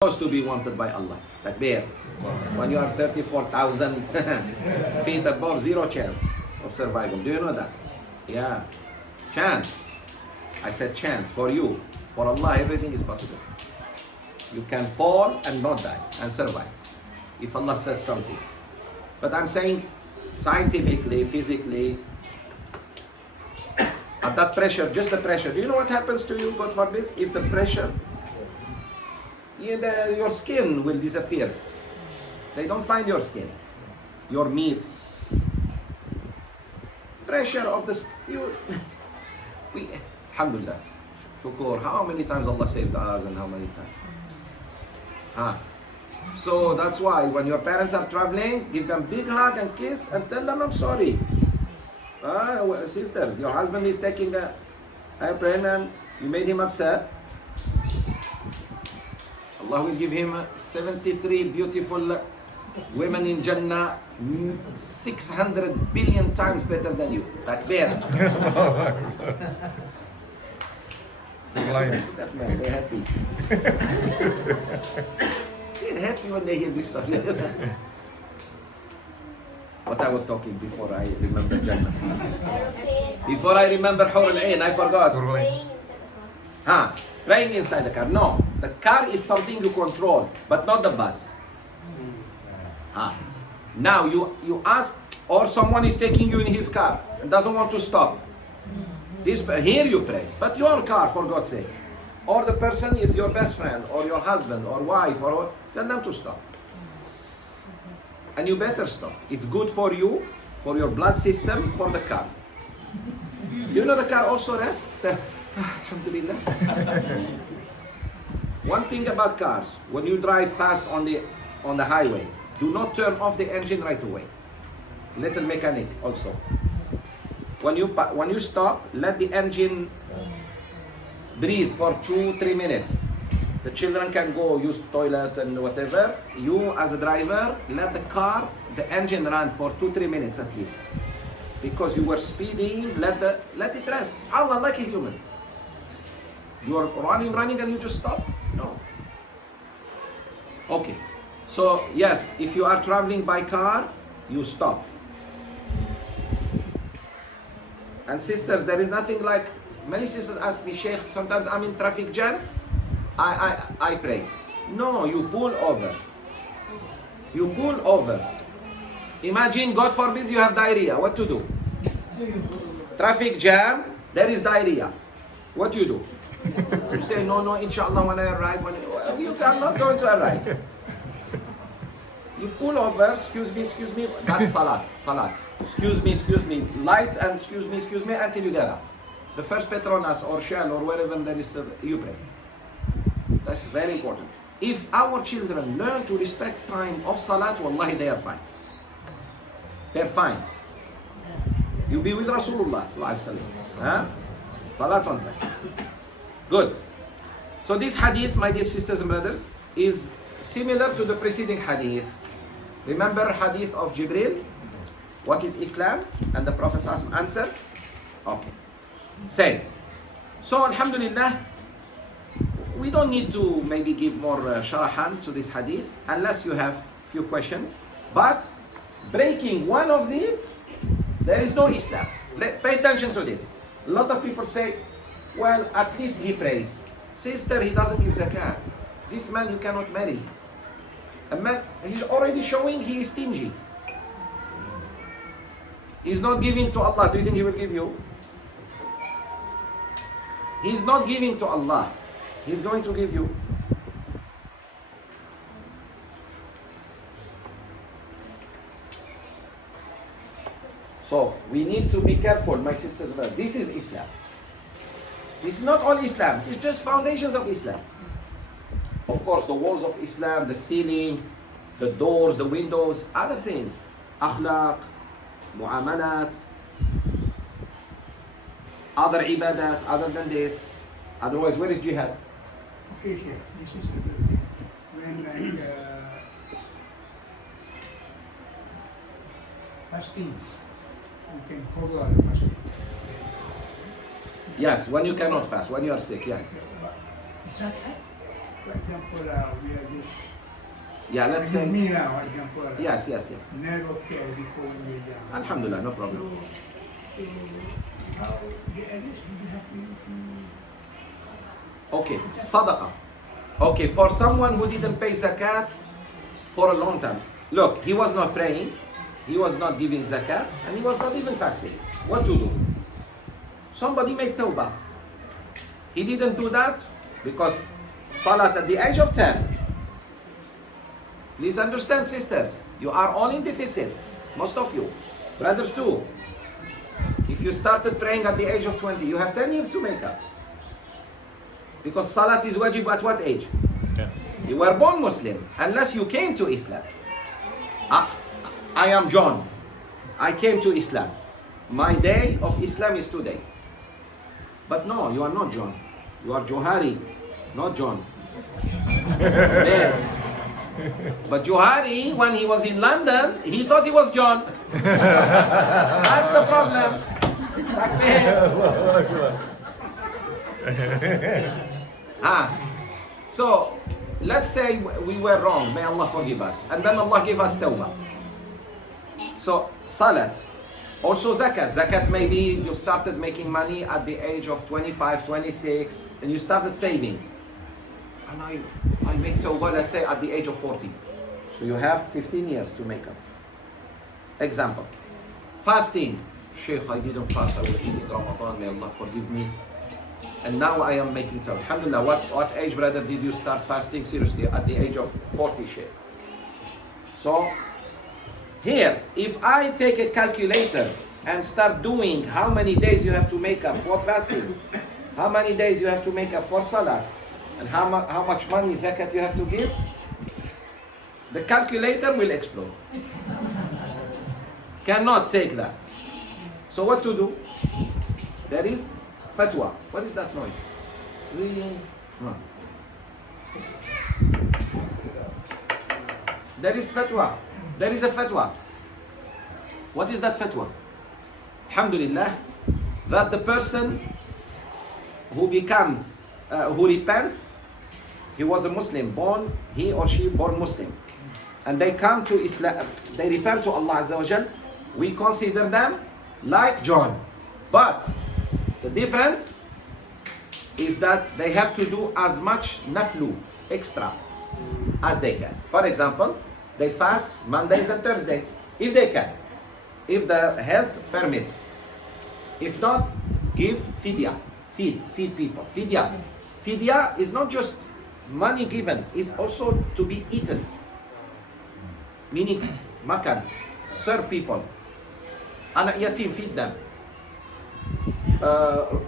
supposed to be wanted by Allah. Takbir. When you are 34,000 feet above, zero chance of survival. Do you know that? Yeah. Chance. I said chance for you. For Allah, everything is possible. You can fall and not die and survive if Allah says something. But I'm saying scientifically, physically, at that pressure, just the pressure. Do you know what happens to you, God forbid, if the pressure? Your skin will disappear. They don't find your skin, your meat. Pressure of the skin. Alhamdulillah. Shukur. How many times Allah saved us and how many times? So that's why when your parents are traveling, give them big hug and kiss and tell them I'm sorry. Sisters, your husband is taking a airplane and you made him upset. Allah will give him 73 beautiful women in Jannah, 600 billion times better than you. Takbir. That man, they're happy. They're happy when they hear this story. What I was talking before I remember Jannah. Before I remember Hur al-Ain, I forgot. Praying inside the car. No, the car is something you control, but not the bus. Now you ask, or someone is taking you in his car and doesn't want to stop. Here you pray, but your car, for God's sake. Or the person is your best friend, or your husband, or wife, or tell them to stop. And you better stop. It's good for you, for your blood system, for the car. You know the car also rests? Say, Alhamdulillah. One thing about cars, when you drive fast on the highway, do not turn off the engine right away. Little mechanic also. When you stop, let the engine breathe for 2-3 minutes. The children can go use toilet and whatever. You as a driver, let the engine run for 2-3 minutes at least. Because you were speeding, let it rest. Allah, like a human. You are running and you just stop? No. Okay. So yes, if you are traveling by car, you stop. And sisters, there is nothing like, many sisters ask me, Sheikh, sometimes I'm in traffic jam, I pray. No, you pull over. You pull over. Imagine, God forbid, you have diarrhea. What to do? Traffic jam, there is diarrhea. What do you do? You say, no, inshallah, when I arrive, you are not going to arrive. You pull over, excuse me, that's salat. Excuse me, light and excuse me, until you get out. The first Petronas or Shell or wherever there is, you pray. That's very important. If our children learn to respect time of salat, wallahi, they are fine. They're fine. You be with Rasulullah sallallahu alaihi wasallam. Salat on time. Good. So this hadith, my dear sisters and brothers, is similar to the preceding hadith. Remember hadith of Jibril? What is Islam? And the Prophet answered? Okay. Same. So alhamdulillah, we don't need to maybe give more sharahan to this hadith unless you have few questions. But breaking one of these, there is no Islam. Pay attention to this. A lot of people say, well, at least he prays. Sister, he doesn't give zakat. This man you cannot marry. A man, he's already showing he is stingy. He's not giving to Allah. Do you think he will give you? He's not giving to Allah. He's going to give you. So we need to be careful, my sisters. This is Islam. This is not all Islam. It's just foundations of Islam. Of course, the walls of Islam, the ceiling, the doors, the windows, other things. Akhlaq, mu'amalat, other ibadat, other than this. Otherwise, where is jihad? Okay, Sheikh, this is a good thing. When fasting, you can follow our fasting. Yes, when you cannot fast, when you are sick, yeah. Zakat? For example, we are just. Yeah, let's say. Me now, for example. Yes. Never care before when we're young. Alhamdulillah, no problem. So how the elders will have to. Okay, sadaqah. Okay, for someone who didn't pay zakat for a long time. Look, he was not praying, he was not giving zakat, and he was not even fasting. What to do? Somebody made tawbah. He didn't do that because salat at the age of 10. Please understand, sisters, you are all in deficit. Most of you. Brothers too. If you started praying at the age of 20, you have 10 years to make up. Because salat is wajib at what age? Yeah. You were born Muslim, unless you came to Islam. I am John. I came to Islam. My day of Islam is today. But no, you are not John. You are Johari, not John. Man. But Johari, when he was in London, he thought he was John. That's the problem. So, let's say we were wrong. May Allah forgive us. And then Allah give us tawbah. So, salat. Also zakat. Zakat, maybe you started making money at the age of 25, 26, and you started saving. And I make tawbah, let's say, at the age of 40. So you have 15 years to make up. Example. Fasting. Sheikh, I didn't fast. I was eating Ramadan. May Allah forgive me. And now I am making tawbah. Alhamdulillah, what age, brother, did you start fasting? Seriously, at the age of 40, Sheikh. So, here, if I take a calculator and start doing how many days you have to make up for fasting, how many days you have to make up for salat, and how much money zakat you have to give, the calculator will explode. Cannot take that. So what to do? There is fatwa. What is that noise? There is fatwa. There is a fatwa. What is that fatwa? Alhamdulillah, that the person who becomes, who repents, he was a Muslim, born, he or she born Muslim, and they come to Islam, they repent to Allah Azza wa Jal, we consider them like John. But the difference is that they have to do as much naflu, extra, as they can. For example, they fast Mondays and Thursdays, if they can, if the health permits. If not, give fidya, feed people, fidya. Fidya is not just money given, it's also to be eaten. Meaning, makan, serve people. Anak yatim, feed them.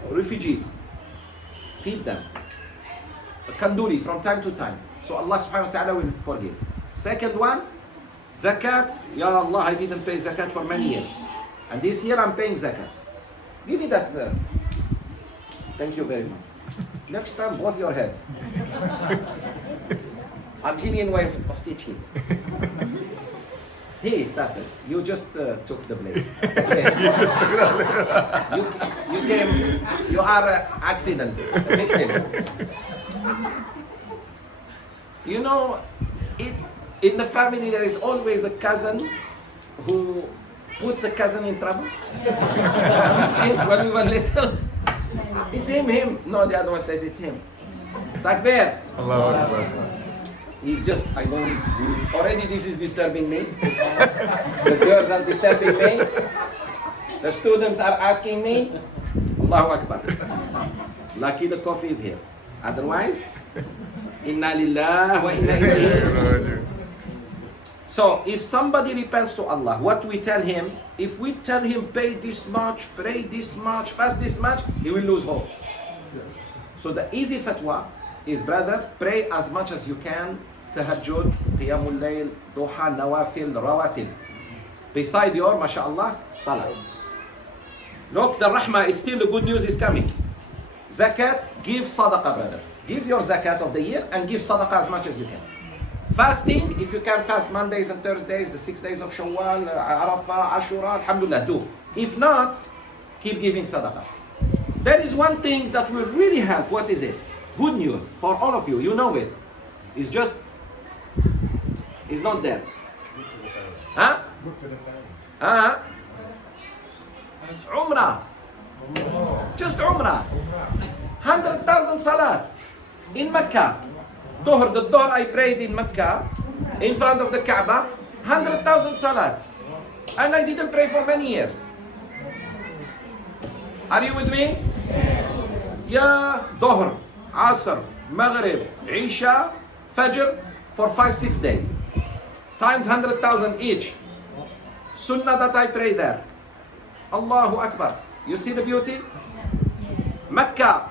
Refugees, feed them. Kanduri from time to time. So Allah subhanahu wa ta'ala will forgive. Second one, zakat. Ya Allah, I didn't pay zakat for many years. And this year I'm paying zakat. Give me that. Thank you very much. Next time, both your heads. Argentinian way of teaching. He started. You just took the blame. you came. You are an accident, a victim. You know, in the family there is always a cousin who puts a cousin in trouble. You see, when we were little, it's him. No, the other one says it's him. Takbir. Allahu Akbar. He's just, I don't, already this is disturbing me. The girls are disturbing me. The students are asking me. Allahu Akbar. Lucky the coffee is here. Otherwise, inna lillah wa inna ilayhi. So, if somebody repents to Allah, what we tell him, if we tell him pay this much, pray this much, fast this much, he will lose hope. So the easy fatwa is, brother, pray as much as you can, tahajjud, qiyamul layl, duha, nawafil, rawatib. Beside your, mashallah, salah. Look, the rahmah is still, the good news is coming. Zakat, give sadaqah, brother. Give your zakat of the year and give sadaqah as much as you can. Fasting, if you can fast Mondays and Thursdays, the 6 days of Shawwal, Arafah, Ashura, alhamdulillah, do. If not, keep giving sadaqah. There is one thing that will really help. What is it? Good news for all of you. You know it. It's just, it's not there. Huh? Look to the parents. Huh? Umrah. Just Umrah. 100,000 salat in Mecca. The Dhuhr I prayed in Mecca, in front of the Kaaba, 100,000 salat. And I didn't pray for many years. Are you with me? Yeah, Dhuhr, Asr, Maghrib, Isha, Fajr for 5-6 days. Times 100,000 each. Sunnah that I pray there. Allahu Akbar. You see the beauty? Mecca,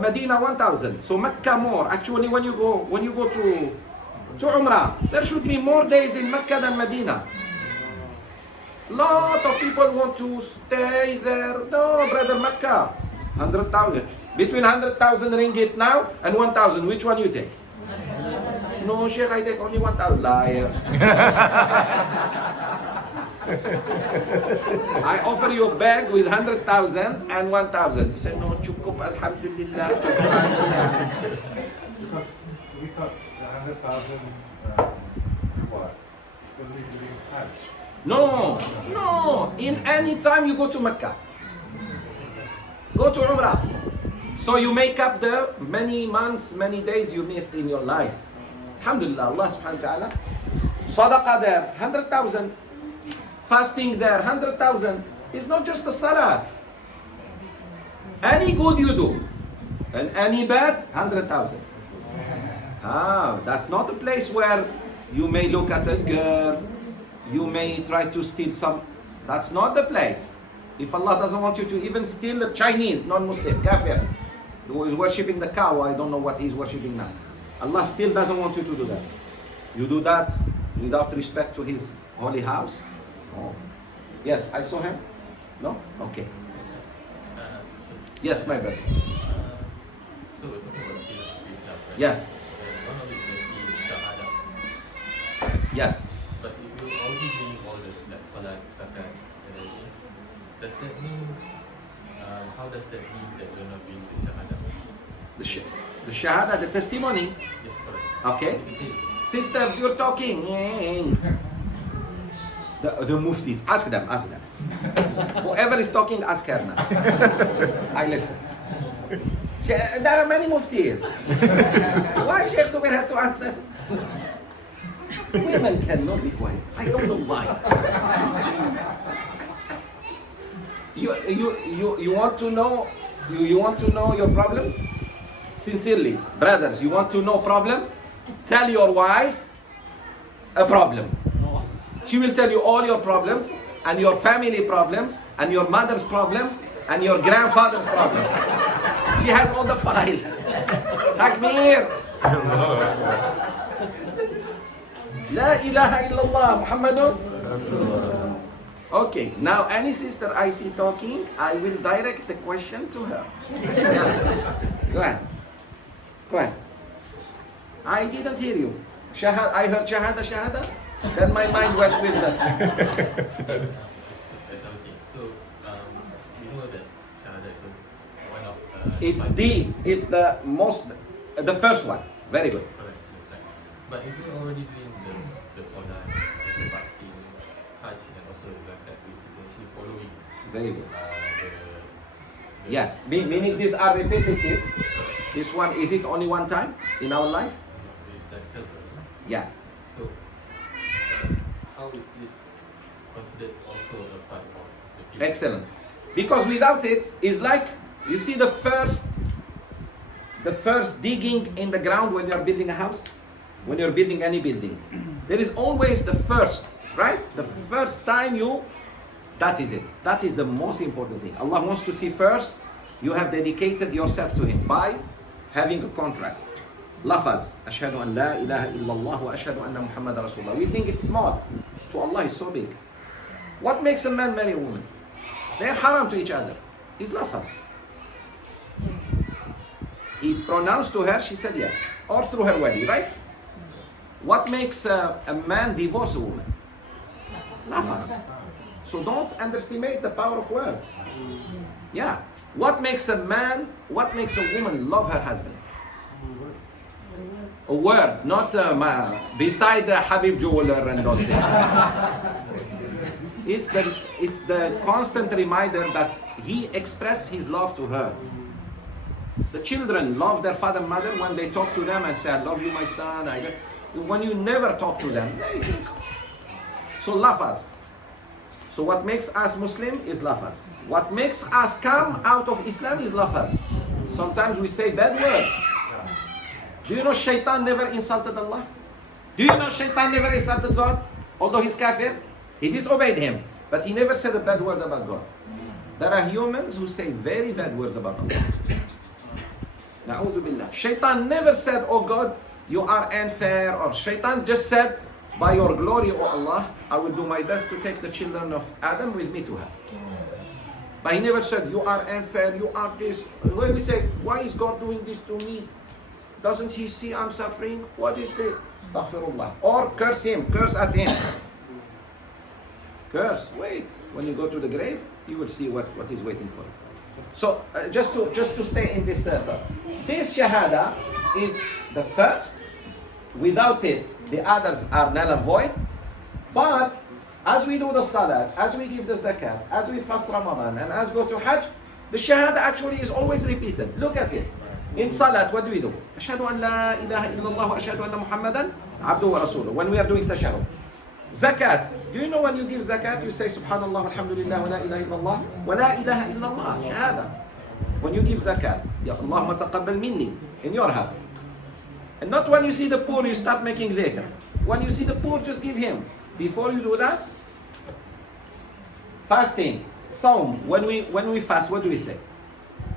Medina 1,000. So Mecca more. Actually, when you go to Umrah, there should be more days in Mecca than Medina. Lot of people want to stay there. No, brother, Mecca, 100,000. Between 100,000 ringgit now and 1,000, which one you take? No, Sheikh, I take only 1,000. Liar. I offer you a bag with 100,000 and 1,000. You say, no, chukup, alhamdulillah. Because we thought the 100,000 reward is only during Hajj. No. In any time you go to Mecca, go to Umrah. So you make up the many months, many days you missed in your life. Alhamdulillah, Allah subhanahu wa ta'ala. Sadaqah there, 100,000. Fasting there, 100,000. It's not just the salat. Any good you do, and any bad, 100,000. That's not a place where you may look at a girl, you may try to steal some. That's not the place. If Allah doesn't want you to even steal a Chinese, non-Muslim, kafir, who is worshipping the cow, I don't know what he's worshipping now. Allah still doesn't want you to do that. You do that without respect to His holy house. Oh. Yes, I saw him. No? Okay. Yes, my brother. So we're talking about Islam, right? Yes. One of it is Shahada. Yes. But if you're already doing all this, like Salat, Zakat, and everything, does that mean, how does that mean that you're not doing the Shahada? The Shahada, the testimony. Yes, correct. Okay. Sisters, you're talking. The muftis, ask them. Whoever is talking, ask her now. I listen. There are many muftis. Why Sheikh Zoubir has to answer? Women cannot be quiet. I don't know why. You want to know? You want to know your problems? Sincerely, brothers, you want to know problem? Tell your wife a problem. She will tell you all your problems, and your family problems, and your mother's problems, and your grandfather's problems. She has all the file. Takbir. La ilaha illallah Muhammadun. Okay, now any sister I see talking, I will direct the question to her. Yeah. Go ahead. I didn't hear you. I heard shahada. Then my mind went with that. So, as I was saying, we know that Shahada is one of It's the first one. Very good. Correct, that's right. But if you're already doing the Salah, the fasting, Hajj, and also the Zakat, which is actually following Very good. the Yes, meaning these are repetitive. This one, is it only one time in our life? It's like several. Yeah. So, how is this considered also a part of the people? Excellent. Because without it, it's like, you see the first digging in the ground when you're building a house, when you're building any building. There is always the first, right? The first time that is it. That is the most important thing. Allah wants to see first, you have dedicated yourself to Him by having a contract. Lafaz, ashhadu an la ilaha illallah wa ashhadu anna Muhammad Rasulullah. We think it's small. To Allah it's so big. What makes a man marry a woman? They're haram to each other. It's lafaz. He pronounced to her, she said yes. Or through her wedding, right? What makes a man divorce a woman? Lafaz. So don't underestimate the power of words. Yeah. What makes a woman love her husband? A word, not beside the Habib jeweler and those things. It's the constant reminder that he expressed his love to her. The children love their father and mother when they talk to them and say, I love you, my son. When you never talk to them, they think. So love us. So what makes us Muslim is love us. What makes us come out of Islam is love us. Sometimes we say bad words. Do you know Shaitan never insulted Allah? Do you know Shaitan never insulted God? Although he's kafir, he disobeyed him, but he never said a bad word about God. There are humans who say very bad words about Allah. Na'udhu billah. Shaitan never said, oh God, you are unfair, or Shaitan just said, by your glory, O Allah, I will do my best to take the children of Adam with me to hell. But he never said, you are unfair, you are this. When we say, why is God doing this to me? Doesn't he see I'm suffering? What is this? Astaghfirullah. Or curse him, curse at him. Curse, wait. When you go to the grave, you will see what is waiting for you. So, just to stay in this thought. This shahada is the first. Without it, the others are null and void. But as we do the salat, as we give the zakat, as we fast Ramadan, and as we go to Hajj, the shahada actually is always repeated. Look at it. In salat, what do we do? Ashhadu an la ilaha illallah wa ashhadu anna Muhammadan abduhu wa rasuluh. When we are doing tashahhud. Zakat. Do you know when you give zakat, you say subhanallah, alhamdulillah, wa la ilaha illallah, wa la ilaha illallah, shahada. When you give zakat, ya Allahumma taqabbal minni, in your heart. And not when you see the poor, you start making dhikr. When you see the poor, just give him. Before you do that, fasting, saum. When we fast, what do we say?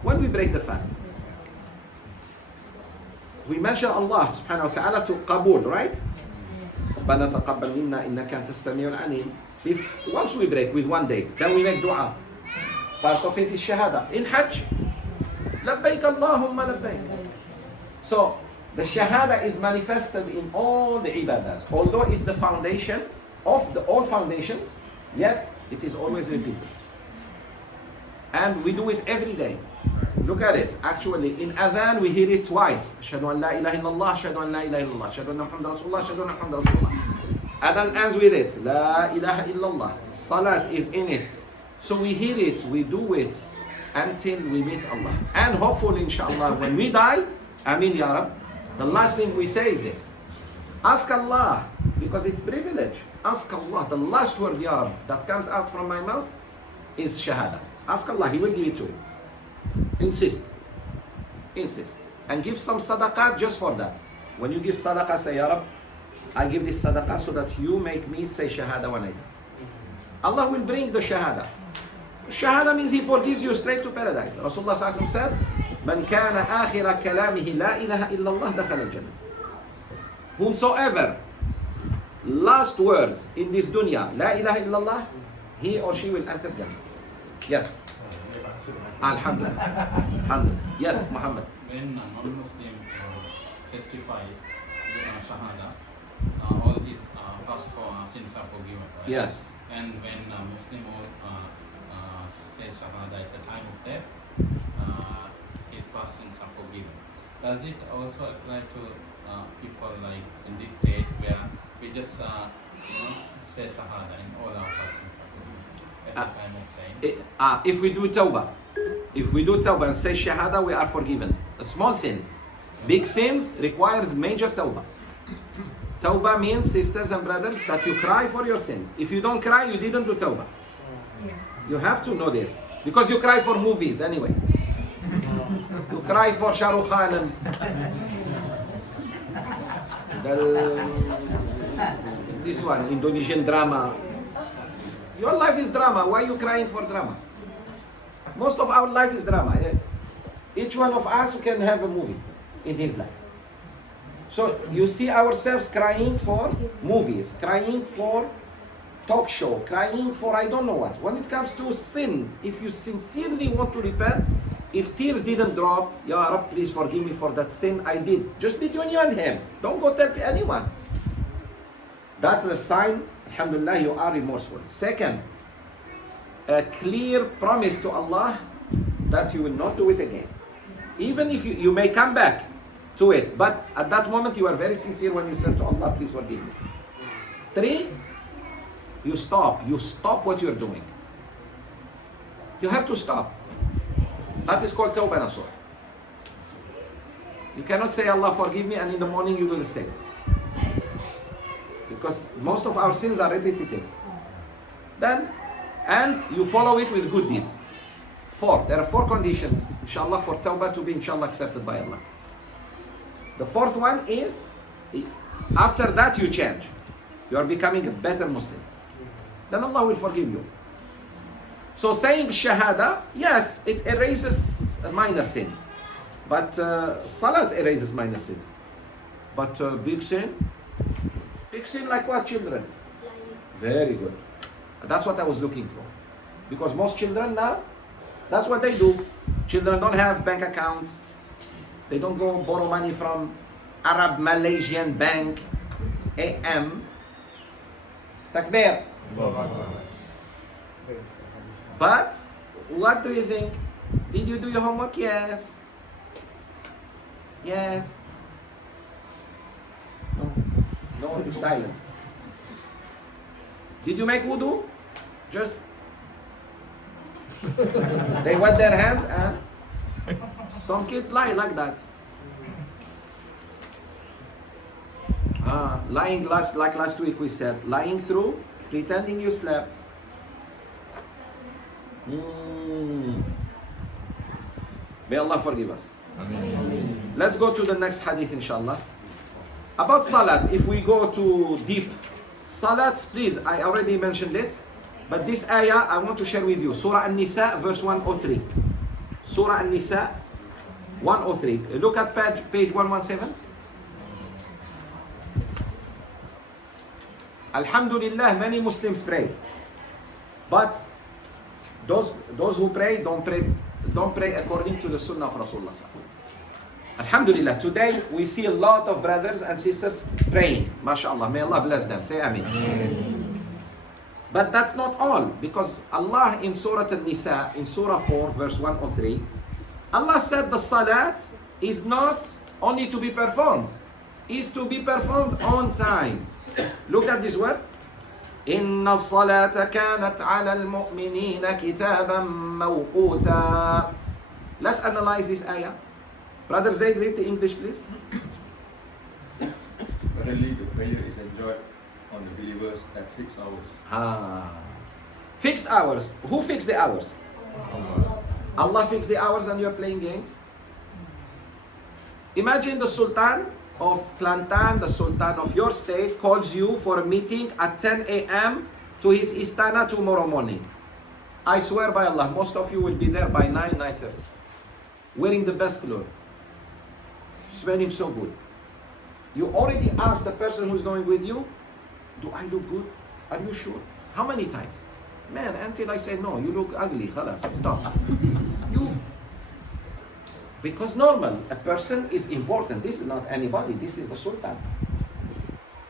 When we break the fast, we mention Allah subhanahu wa ta'ala to qabul, right? رَبَّنَا تَقَبَّلْ مِنَّا إِنَّكَ أَنْتَ السَّمِيعُ الْعَلِيمُ. Once we break with one date, then we make dua. Part of it is shahada. In Hajj, لَبَّيْكَ اللَّهُمَّ لَبَّيْكَ. So, the shahada is manifested in all the ibadahs. Although it's the foundation of all foundations, yet it is always repeated. And we do it every day. Look at it. Actually, in adhan we hear it twice. Ashhadu an la ilaha illallah, ashhadu an la ilaha illallah, ashhadu anna Muhammadan Rasulullah, ashhadu anna Muhammadan Rasulullah. Adhan ends with it. La ilaha illallah. Salat is in it. So we hear it, we do it until we meet Allah. And hopefully, inshallah, when we die, Ameen Ya Rab, the last thing we say is this. Ask Allah, because it's privilege. Ask Allah. The last word, Ya Rab, that comes out from my mouth is shahada. Ask Allah, He will give it to you. Insist. Insist. And give some sadaqah just for that. When you give sadaqah, say, Ya Rab, I give this sadaqah so that you make me say shahada when I die. Allah will bring the shahada. Shahada means He forgives you straight to paradise. Rasulullah said, Man kana akhira kalamihi la ilaha illallah dakhala al-jannah. Whomsoever last words in this dunya, la ilaha illallah, he or she will enter Jannah. Yes. Alhamdulillah. Alhamdulillah. Yes, Muhammad. When a non-Muslim testifies shahada, all his past sins are forgiven, right? Yes. And when a Muslim says shahada at the time of death, his past sins are forgiven. Does it also apply to people like in this state where we just say shahada and all our past sins are forgiven at the time of dying? If we do tawbah and say shahada, we are forgiven. Small sins. Big sins requires major tawbah. Tawbah means, sisters and brothers, that you cry for your sins. If you don't cry, you didn't do tawbah. You have to know this. Because you cry for movies anyways. You cry for Shah Rukh Khan and this one, Indonesian drama. Your life is drama. Why are you crying for drama? Most of our life is drama. Each one of us can have a movie in his life. So you see ourselves crying for movies, crying for talk show, crying for I don't know what. When it comes to sin, if you sincerely want to repent, if tears didn't drop, Ya Rab, please forgive me for that sin I did. Just between you and Him. Don't go tell anyone. That's a sign, alhamdulillah, you are remorseful. Second, a clear promise to Allah that you will not do it again. Even if you may come back, to it. But at that moment, you are very sincere when you said to Allah, please forgive me. 3, you stop. You stop what you're doing. You have to stop. That is called tawbah nasuh. You cannot say, Allah forgive me, and in the morning you do the same. Because most of our sins are repetitive. Then, and you follow it with good deeds. 4. There are 4 conditions, inshallah, for tawbah to be, inshallah, accepted by Allah. The 4th one is, after that you change. You are becoming a better Muslim. Then Allah will forgive you. So saying shahada, yes, it erases minor sins. But salat erases minor sins. But big sin like what, children? Very good. That's what I was looking for. Because most children now, that's what they do. Children don't have bank accounts. They don't go borrow money from Arab Malaysian Bank, AM. Takbir. But, what do you think? Did you do your homework? Yes. Yes. No one is silent. Did you make wudu? Just they wet their hands, and some kids lie like that. Lying like last week we said, lying through, pretending you slept. May Allah forgive us. Amen. Let's go to the next hadith, inshallah. About salat, if we go to deep, salat, please, I already mentioned it, but this ayah I want to share with you. Surah An-Nisa, verse 103. Surah An-Nisa, 103. Look at page 117. Alhamdulillah, many Muslims pray, but those who pray don't pray according to the Sunnah of Rasulullah. Alhamdulillah, today we see a lot of brothers and sisters praying. MashaAllah, may Allah bless them. Say Ameen. Amen. But that's not all, because Allah in Surah An-Nisa, in Surah 4, verse 103, Allah said the salat is not only to be performed, is to be performed on time. Look at this word. إن الصلاة كانت على المؤمنين كتابا موقوتا. Let's analyze this ayah. Brother Zaid, read the English, please. Currently, the prayer is enjoyed on the believers at fixed hours. Fixed hours. Who fixed the hours? Allah fixed the hours, and you're playing games? Imagine the Sultan of Kelantan, the Sultan of your state, calls you for a meeting at 10 a.m. to his istana tomorrow morning. I swear by Allah, most of you will be there by 9:30, wearing the best clothes, smelling so good. You already asked the person who's going with you, do I look good? Are you sure? How many times? Man, until I say no, you look ugly, khalas, stop. Because normal, a person is important. This is not anybody, this is the Sultan.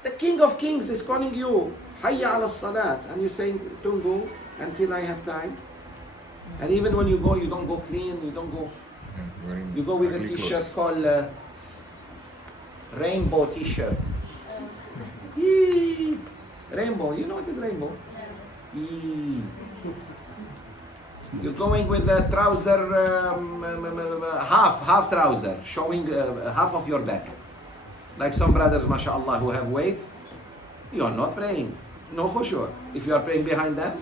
The King of Kings is calling you, Hayya ala salat, and you're saying, don't go until I have time. And even when you go, you don't go clean, you don't go. You go with a t-shirt called rainbow t-shirt. Rainbow, you know what is rainbow? You're going with a trouser, half trouser, showing half of your back. Like some brothers, mashallah, who have weight. You are not praying. No khushur. If you are praying behind them,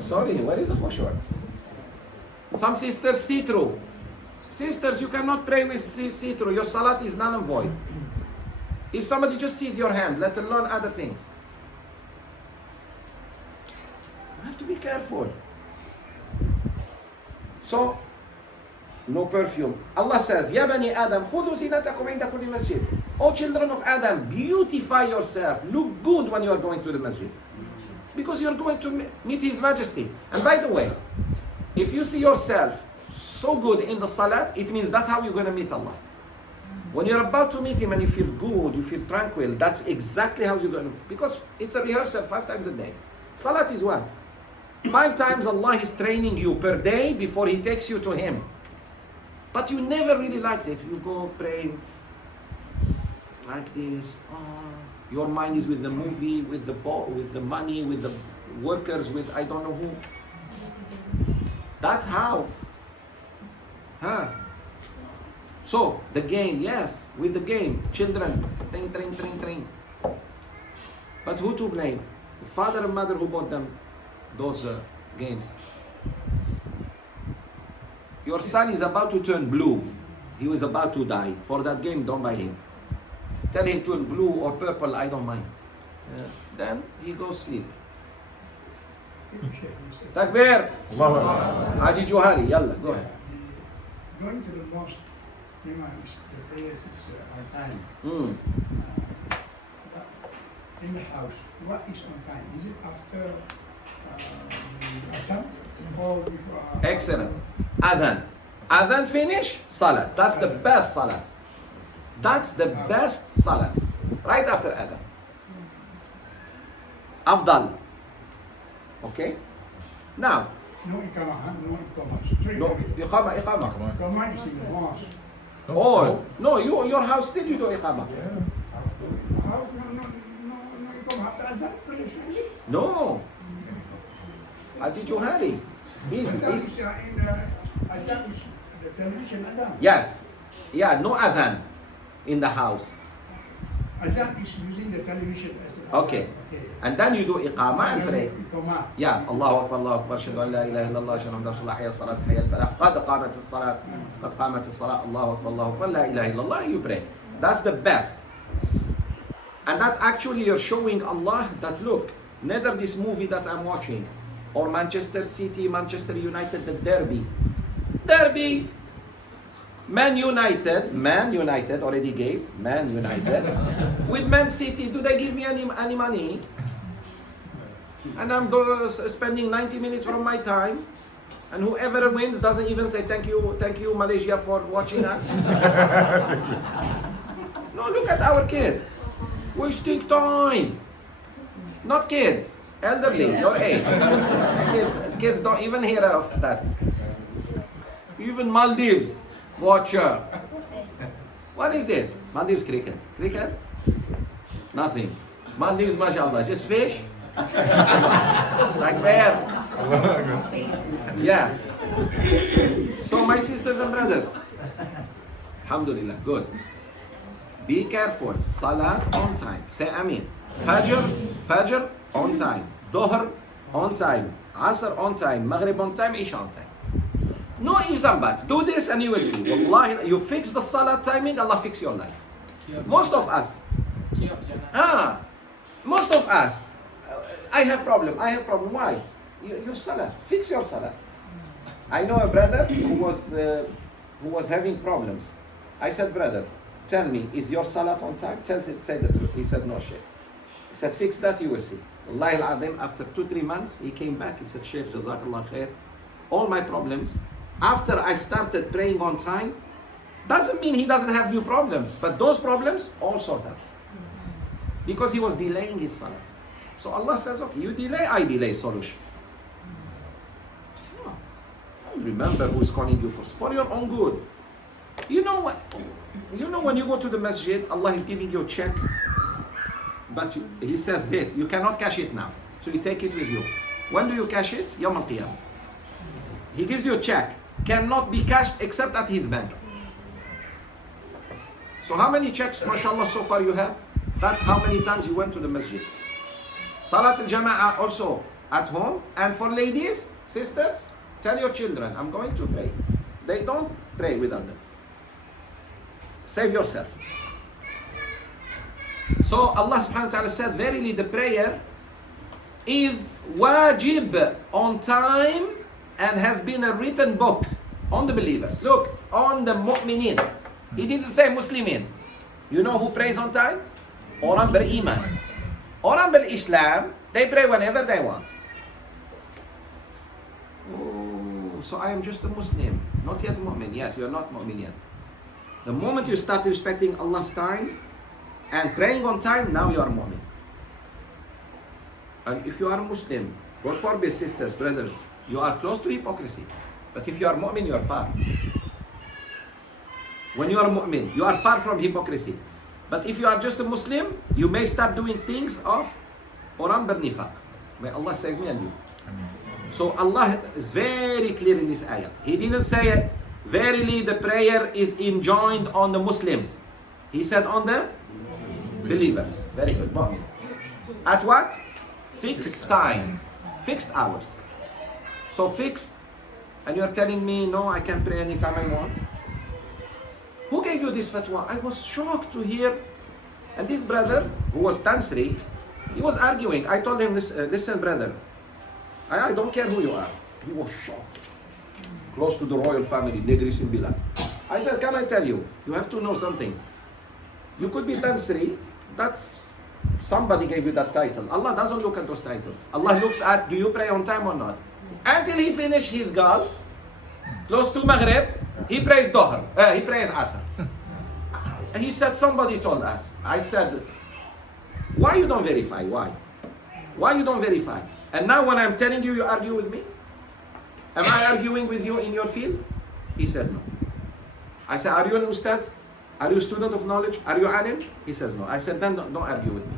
sorry, where is the khushur? Some sisters see-through. Sisters, you cannot pray with see-through. Your salat is null and void. If somebody just sees your hand, let alone other things. You have to be careful. So, no perfume. Allah says, Ya bani Adam, khudhu zinatakum inda kulli masjid. O children of Adam, beautify yourself. Look good when you are going to the masjid. Because you are going to meet His Majesty. And by the way, if you see yourself so good in the salat, it means that's how you're going to meet Allah. When you're about to meet Him and you feel good, you feel tranquil, that's exactly how you're going to. Because it's a rehearsal 5 times a day. Salat is what? 5 times Allah is training you per day before He takes you to Him. But you never really liked it. You go praying like this. Your mind is with the movie, with the with the money, with the workers, with I don't know who. That's how. So the game, yes, with the game, children, tring, tring, tring, tring. But who to blame? Father and mother who bought them those games. Your son is about to turn blue. He was about to die. For that game, don't buy him. Tell him turn blue or purple, I don't mind. Then he goes sleep. Takbir! Haji Johari, yalla, go ahead. Going to the mosque, Imam, the prayers is on time. In the house, what is on time? Is it after Asam or before? Excellent. Adhan. Adhan finish, salat. That's the best salat. That's the best salat. Right after Adhan. Afdal. Okay? Now, No ikama, huh? No ikama. Straight no, away. iqama. Ikama is in the mosque. Or, no, your house still you do iqama. How? No ikama after Azan, please. No. Haji Johari. Easy. In the Azan is the television Azan. Yes. Yeah, no adhan in the house. Azan is using the television as an Okay. And then you do iqama and pray. Ikama. Yes, Allahu Akbar, Ashhadu an la ilaha illallah, Ashhadu anna Rasulullah, hayya salat, hayya al-falah, qad qamat as-salat, qad qamat as-salat, Allahu Akbar, la ilaha illallah, you pray. That's the best. And that actually you're showing Allah that look, neither this movie that I'm watching, or Manchester City, Manchester United, the derby. Man United, already gays, Man United, with Man City, do they give me any money? And I'm spending 90 minutes from my time, and whoever wins doesn't even say thank you Malaysia for watching us. No, look at our kids, wasting time. Not kids, elderly, your age. Kids don't even hear of that. Even Maldives, watcher. What is this? Maldives cricket. Cricket? Nothing. Maldives, mashallah, just fish. Like bear. Yeah. So my sisters and brothers, alhamdulillah, good. Be careful. Salat on time. Say Ameen. Fajr on time. Dhuhr on time. Asr on time. Maghrib on time. Isha on time. No ifs and buts. Do this and you will see. Wallahi, you fix the salat timing, Allah fix your life. Most of us. Most of us. I have problem. Why? Your salat. Fix your salat. I know a brother who was having problems. I said, brother, tell me, is your salat on time? Say the truth. He said, no, Sheikh. He said, fix that, you will see. Wallahi al-Azim, after 2-3 months, he came back. He said, Sheikh, Jazakallah khair. All my problems, after I started praying on time, doesn't mean he doesn't have new problems, but those problems all sorted out. Because he was delaying his salat. So Allah says, okay, you delay, I delay solution. Remember who is calling you for your own good. You know what? You know when you go to the masjid, Allah is giving you a check, but He says this, you cannot cash it now. So you take it with you. When do you cash it? Yawm al-Qiyamah. He gives you a check, cannot be cashed except at his bank. So how many checks, mashallah, so far you have? That's how many times you went to the masjid. Salat al-Jama'ah also at home. And for ladies, sisters, tell your children, I'm going to pray. They don't pray without them. Save yourself. So Allah subhanahu wa ta'ala said, verily the prayer is wajib, on time, and has been a written book on the believers. Look, on the mu'minin. He didn't say Muslimin. You know who prays on time? Orang beriman. Orang ber-Islam, they pray whenever they want. Oh, so I am just a Muslim, not yet mu'min. Yes, you are not mu'min yet. The moment you start respecting Allah's time and praying on time, now you are mu'min. And if you are a Muslim, God forbid, sisters, brothers, you are close to hypocrisy. But if you are mu'min, you are far. when you are a mu'min, you are far from hypocrisy. But if you are just a Muslim, you may start doing things of Quran bernifaq. May Allah save me and you. So Allah is very clear in this ayah. He didn't say, verily the prayer is enjoined on the Muslims. He said on the believers. Very good. Mu'min. At what? Fixed time. Fixed hours. So fixed, and you are telling me, no, I can pray anytime I want. Who gave you this fatwa? I was shocked to hear. And this brother, who was Tansri, he was arguing. I told him, listen brother, I don't care who you are. He was shocked. Close to the royal family, Negris in Bilal. I said, can I tell you? You have to know something. You could be Tansri, that's somebody gave you that title. Allah doesn't look at those titles. Allah looks at, do you pray on time or not? Until he finished his golf, close to Maghrib, he prays Dhuhr, he prays Asr. He said, somebody told us. I said, why you don't verify? Why? Why you don't verify? And now when I'm telling you, you argue with me? Am I arguing with you in your field? He said no. I said, are you an ustaz? Are you a student of knowledge? Are you alim? He says no. I said, then don't argue with me.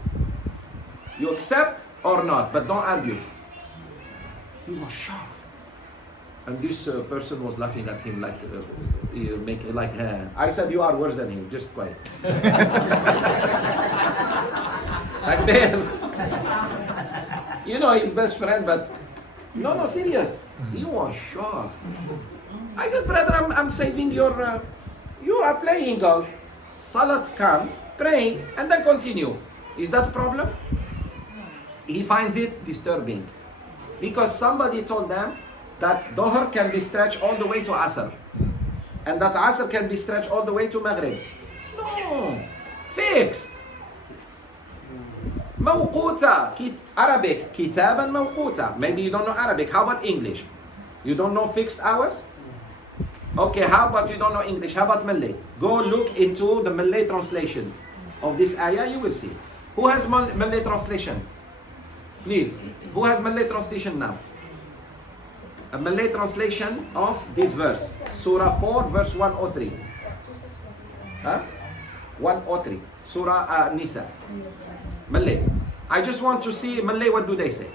You accept or not, but don't argue. He was shocked. And this person was laughing at him like, I said, you are worse than him, just quiet. Like, man, you know, his best friend, but no, serious. He was shocked. I said, brother, I'm saving your, you are playing golf. Salat come, pray, and then continue. Is that a problem? He finds it disturbing. Because somebody told them that Dhuhr can be stretched all the way to Asr. And that Asr can be stretched all the way to Maghrib. No, fixed. موقوتة. Arabic, كتابا موقوتة. Maybe you don't know Arabic. How about English? You don't know fixed hours? Okay, how about you don't know English? How about Malay? Go look into the Malay translation of this ayah, you will see. Who has Malay translation? Please, who has Malay translation now? A Malay translation of this verse. Surah 4, verse 103. Huh? 103. Surah Nisa. Malay. I just want to see Malay, what do they say?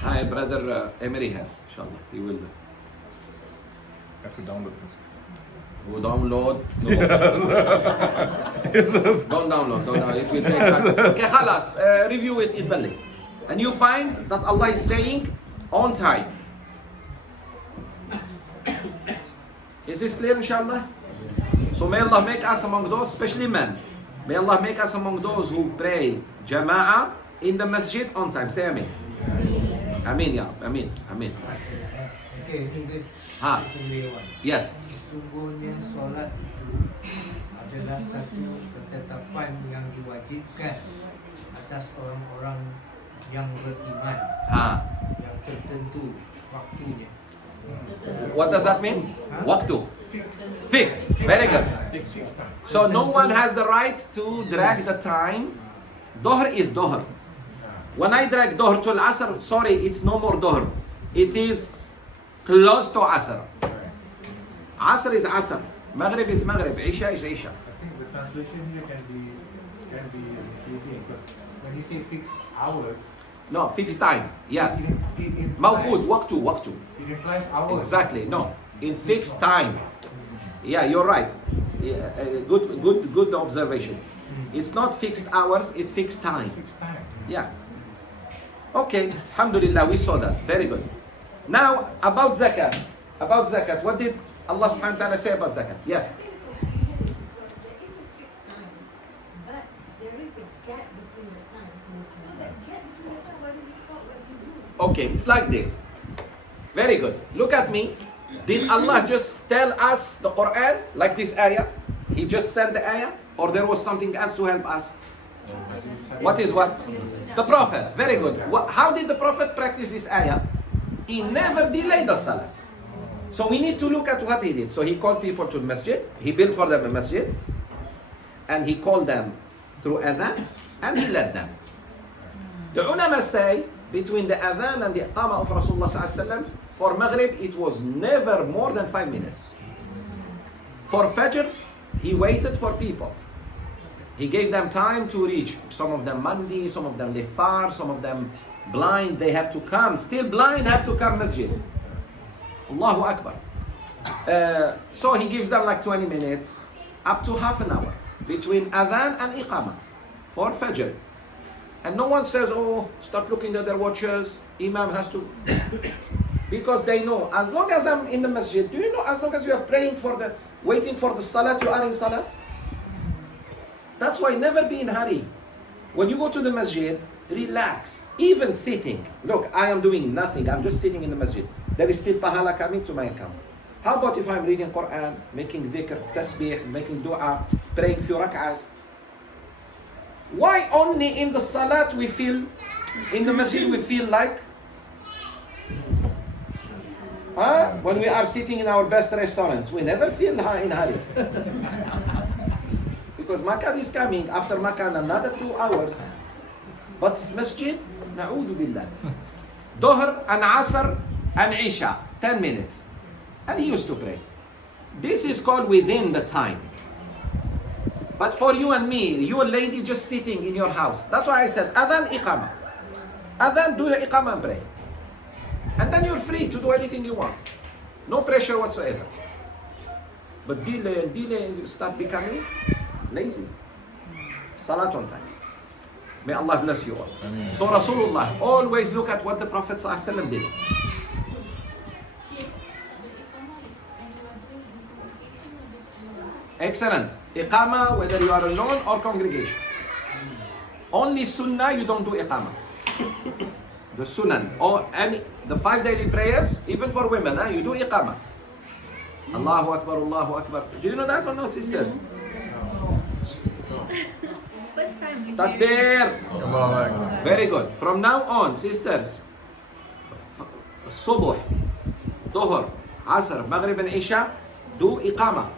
Hi, brother Emery has, inshallah. He will. Have to download this. Who download? No. Don't download. It will take us. Okay, khalas. Review it in Malay. And you find that Allah is saying on time. Is this clear, inshallah? So may Allah make us among those, especially men. May Allah make us among those who pray jama'ah in the masjid on time. Say amen. Amin, ya. Amin. Okay, English. Ha. Sembilan. Yes. Sesungguhnya solat itu adalah satu ketetapan yang diwajibkan atas orang-orang yang beriman, yang tertentu waktunya. What does that mean? Waktu. Fixed. Very good. So no one has the right to drag the time. Dhuhr is Dhuhr. When I drag Dhuhr to Asr, sorry, it's no more Dhuhr. It is close to Asr. Asr is Asr. Maghrib is Maghrib. Isha is Isha. I think the translation here can be misleading because when you say fixed hours, No, fixed time. Yes. it implies, Mawqud, waqtu. it implies hours. Exactly. No, in fixed time. Yeah, you're right. Yeah, good observation. It's not fixed hours, it's fixed time. Fixed time. Yeah. Okay, alhamdulillah, we saw that. Very good. Now, about zakat. What did Allah subhanahu wa ta'ala say about zakat? Yes. There is a fixed time, but there is a gap between the time. So that gap between the time, what is it called? What do you do? Okay, it's like this. Very good. Look at me. Did Allah just tell us the Quran like this ayah? He just sent the ayah? Or there was something else to help us? What is what? The Prophet. Very good. How did the Prophet practice this ayah? He never delayed the salat. So we need to look at what he did. So he called people to the masjid. He built for them a masjid. And he called them through adhan. And he led them. The ulama say, between the adhan and the iqamah of Rasulullah sallallahu alaihi wasallam, For Maghrib, it was never more than 5 minutes. For Fajr, he waited for people. He gave them time to reach. Some of them mandi, some of them live far, some of them blind, they have to come. Still blind have to come masjid. Allahu Akbar. So he gives them like 20 minutes, up to half an hour, between adhan and iqamah for Fajr. And no one says, oh, start looking at their watches, Imam has to... Because they know, as long as I'm in the masjid, do you know, as long as you are praying for the, waiting for the salat, you are in salat? That's why never be in hurry. When you go to the masjid, relax. Even sitting. Look, I am doing nothing. I'm just sitting in the masjid. There is still pahala coming to my account. How about if I'm reading Quran, making dhikr, tasbih, making dua, praying few rak'ahs? Why only in the salat we feel, in the masjid we feel like? When we are sitting in our best restaurants, we never feel in hurry. Because Makkah is coming, after Makkah another 2 hours. But masjid, na'udhu billah. Dhuhr and Asr and Isha, 10 minutes. And he used to pray. This is called within the time. But for you and me, you a lady just sitting in your house. That's why I said, adhan, iqamah. Adhan, do your iqamah and pray. And then you're free to do anything you want. No pressure whatsoever. But delay and you start becoming lazy. Salat on time. May Allah bless you all. Ameen. So Rasulullah, always look at what the Prophet ﷺ did. Excellent. Iqamah, whether you are alone or congregation. Only sunnah, you don't do iqamah. The sunan, or any, the 5 daily prayers, even for women, you do iqamah. Allahu Akbar, Allahu Akbar. Do you know that or not, sisters? First time. Takbir. Very good. From now on, sisters, Subuh, Dhuhr, Asr, Maghrib and Isha, do iqamah.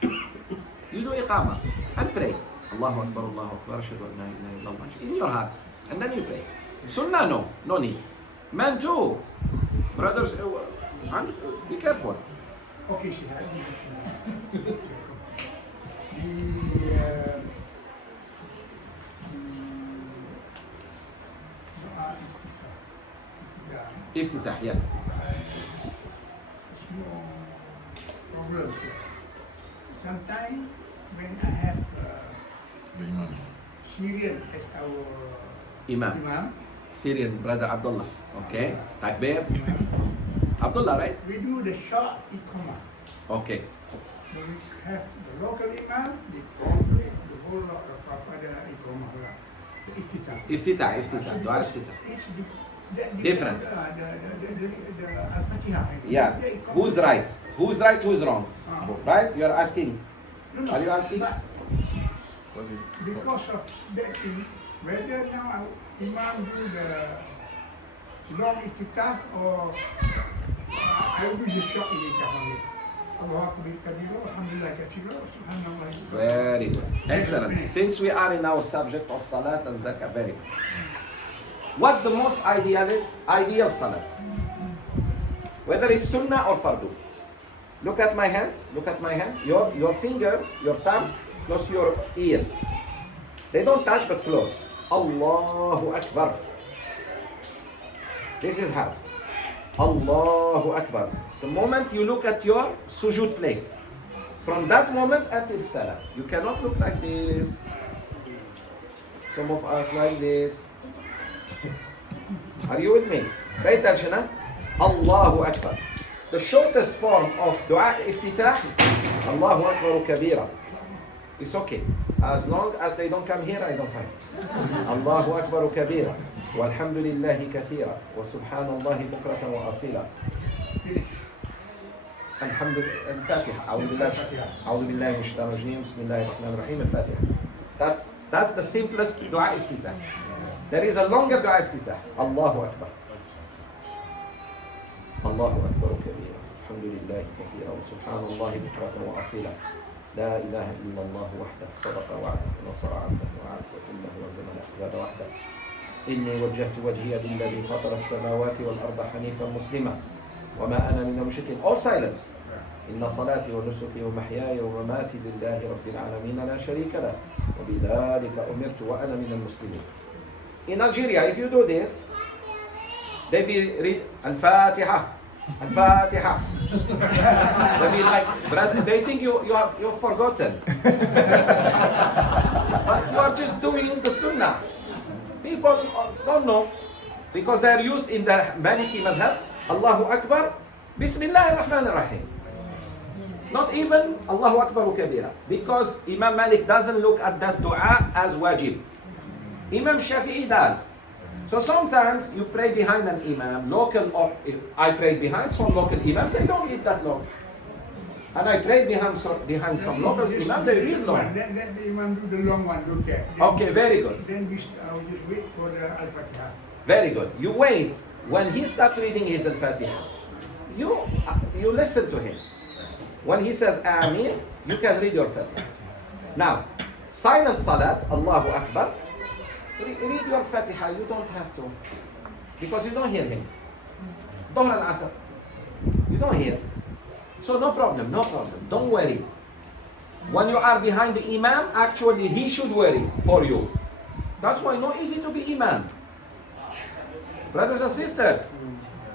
You do iqamah and pray. Allahu Akbar, Allahu Akbar, ashhadu an la ilaha illallah, in your heart. And then you pray. Sunnah, no need. Men too. Brothers, be careful. Okay, Sheikh. Iftitah, yes. Small problem. Sometimes when I have The Imam. Syrian as our Imam. Syrian brother Abdullah. Okay. Takbir. Abdullah, right? we do the short iqamah. Okay. When we have the local imam, they complete the whole lot of pada iqamah. The Iftitah. Dua iftitah. It's Different. The Al-Fatihah. Yeah. Who's right? Who's right, who's wrong? Right? You are asking. No, Are you asking? but What's it? because of that thing, whether now imam do the long iftitah or I will do the short iftitah only. Allahu Akbar kabira, alhamdulillah kabira, subhanallah. Very good. Excellent. Since we are in our subject of salat and zakah, very good. What's the most ideal salat? Whether it's sunnah or fardu. Look at my hands. Your fingers, your thumbs, close your ears. They don't touch but close. Allahu Akbar. This is how. Allahu Akbar. The moment you look at your sujood place, from that moment until salah, you cannot look like this. Some of us like this. Are you with me? Pay attention, huh? Allahu Akbar. The shortest form of dua iftitah, Allahu Akbar kabira. It's okay. As long as they don't come here, I don't find. Allahu Akbar kabira. Walhamdulillahi kathira. Wa subhanallahi bukratan wa asila. Al-Fatiha. A'udhu billahi min shaitanir rajim. Bismillahir rahmanir rahim. Al-Fatiha. That's the simplest dua iftitah. There is a longer dua iftitah. Allahu Akbar. Allahu Akbar kabira. Alhamdulillahi kathira. Wa subhanallahi bukratan wa asila. لا إله إلا الله وحده صدق وعده ونصر عبده وأعز كله وهزم الأحزاب وحده إني وجهت وجهي للذي فطر السماوات والأرض حنيفا مسلما وما أنا من المشركين. All silent. إن صلاتي ونسكي ومحياي ومماتي لله رب العالمين لا شريك له وبذلك أمرت وأنا من المسلمين. In Algeria, if you do this, they be read Al-Fatiha, Al-Fatiha. They be like, brother, they think you've forgotten. But you are just doing the Sunnah. People don't know because they are used in the Maliki madhab. Allahu Akbar, Bismillah ar-Rahman ar-Rahim. Not even Allahu Akbar kabira, because Imam Malik doesn't look at that dua as wajib. Imam Shafi'i does. So sometimes you pray behind an imam, local, or I pray behind some local imams, they don't read that long. And I pray behind some local imams, they read long. Let the imam do the long one, don't care. Okay, very good. Then we just wait for the Al-Fatiha. Very good. You wait. When he starts reading his Al-Fatiha, you listen to him. When he says Ameen, you can read your Fatiha. Now, silent salat, Allahu Akbar, read your Fatiha, you don't have to. Because you don't hear him. Dhuhr and Asr, you don't hear. So no problem, don't worry. When you are behind the Imam, actually he should worry for you. That's why not easy to be Imam. Brothers and sisters,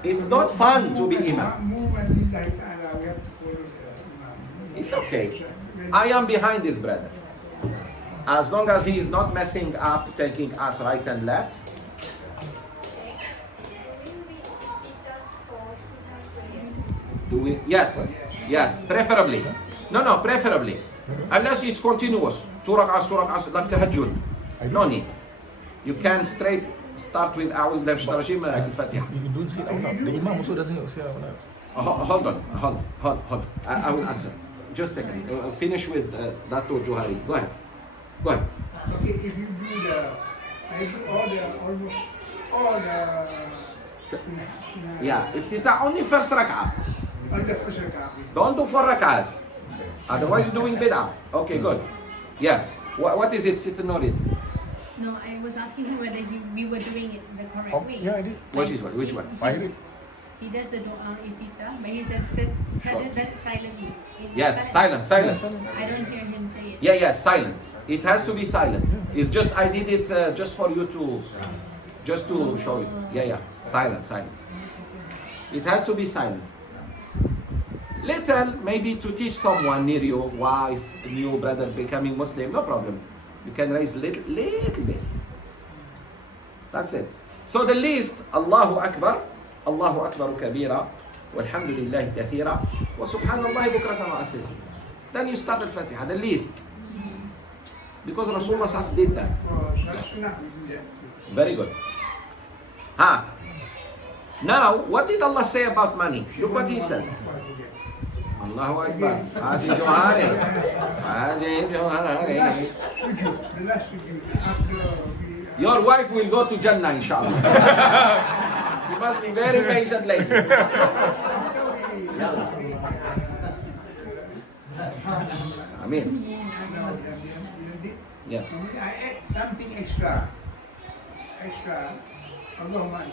it's not fun to be Imam. Move and lead like Allah, we have to follow the imam. It's okay. I am behind this brother. As long as he is not messing up, taking us right and left. Do we? Yes, preferably. No, preferably. Unless it's continuous. 2 rak'ahs, like tahajjud. No need. You can straight start with A'udhu Billahi Minash Shaitanir Rajeem, Al-Fatiha. You don't say out loud. The Imam also doesn't say out loud. Hold on. I will answer. Just a second. Finish with Dato Johari. Go ahead. Okay, if you do almost all the Yeah, iftitah only first rak'ah. all the first rak'ah. Don't do 4 rak'ahs. Otherwise you're doing bid'ah. Okay, good. Yes. What is it, Sister Norid? No, I was asking him whether we were doing it the correct way. Yeah, I did. Which one? I did. He does the dua iftitah, but he does it silently. Yes, silent. I don't hear him say it. Yeah, silent. It has to be silent. It's just I did it just for you to show you. Yeah, silent. It has to be silent. Little, maybe to teach someone near you, wife, new brother becoming Muslim, no problem. You can raise little bit. That's it. So the least, Allahu Akbar kabira, walhamdulillahi kathira, wa subhanallahi bukratan wa asila. Then you start al-Fatiha, the least. Because Rasulullah SAW did that. Very good. Now, what did Allah say about money? Look what He said. Allahu Akbar. Haji Johari. Your wife will go to Jannah, inshallah. She must be very patient lady. Amin. Yes. I add something extra. Allahumma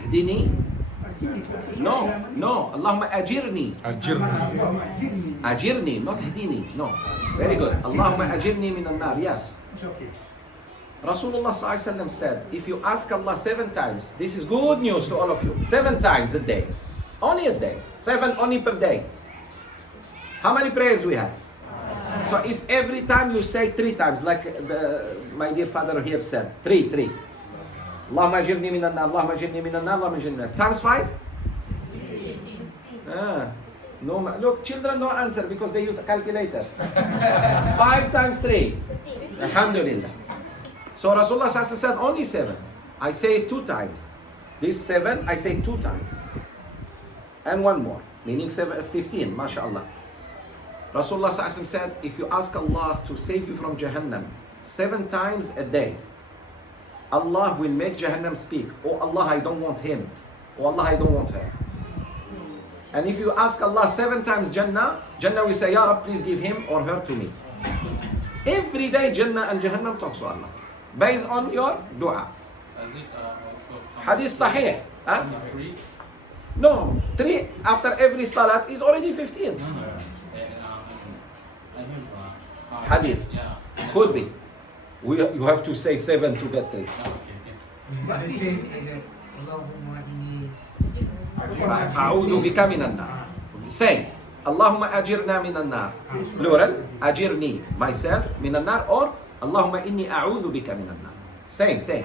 Hdini? No. Allahumma ajirni. Ajirni, not hdini. No. Very good. Allahumma ajirni min al-nar. Yes. It's okay. Rasulullah SAW said, if you ask Allah 7 times, this is good news to all of you, 7 times a day. Only a day. 7 only per day. How many prayers we have? So if every time you say 3 times, like my dear father here said, 3. Allahumma ajirni min al-nar, Allahumma ajirni min al-nar, Allahumma ajirni min al-nar. Times 5? No, look, children no answer because they use a calculator. 5 times 3. Alhamdulillah. So Rasulullah said only 7. I say it 2 times. This 7, I say 2 times. And 1 more, meaning 15, mashallah. Rasulullah said, if you ask Allah to save you from Jahannam 7 times a day, Allah will make Jahannam speak. Oh Allah, I don't want him. Oh Allah, I don't want her. And if you ask Allah 7 times Jannah will say, Ya Rab, please give him or her to me. Every day Jannah and Jahannam talks to Allah based on your dua. Does it also Hadith sahih. Huh? Only 3? No, 3 after every salat is already 15. No, no. I mean, Hadith. Yeah. Could be. You have to say 7 to get 3. Okay, okay. But the same is that Allahumma inni أعوذ بك من النار. Say, Allahumma ajirna min النار. Plural, ajirni, myself, min النار, or Allahumma inni a'udhu bika min النار. Same.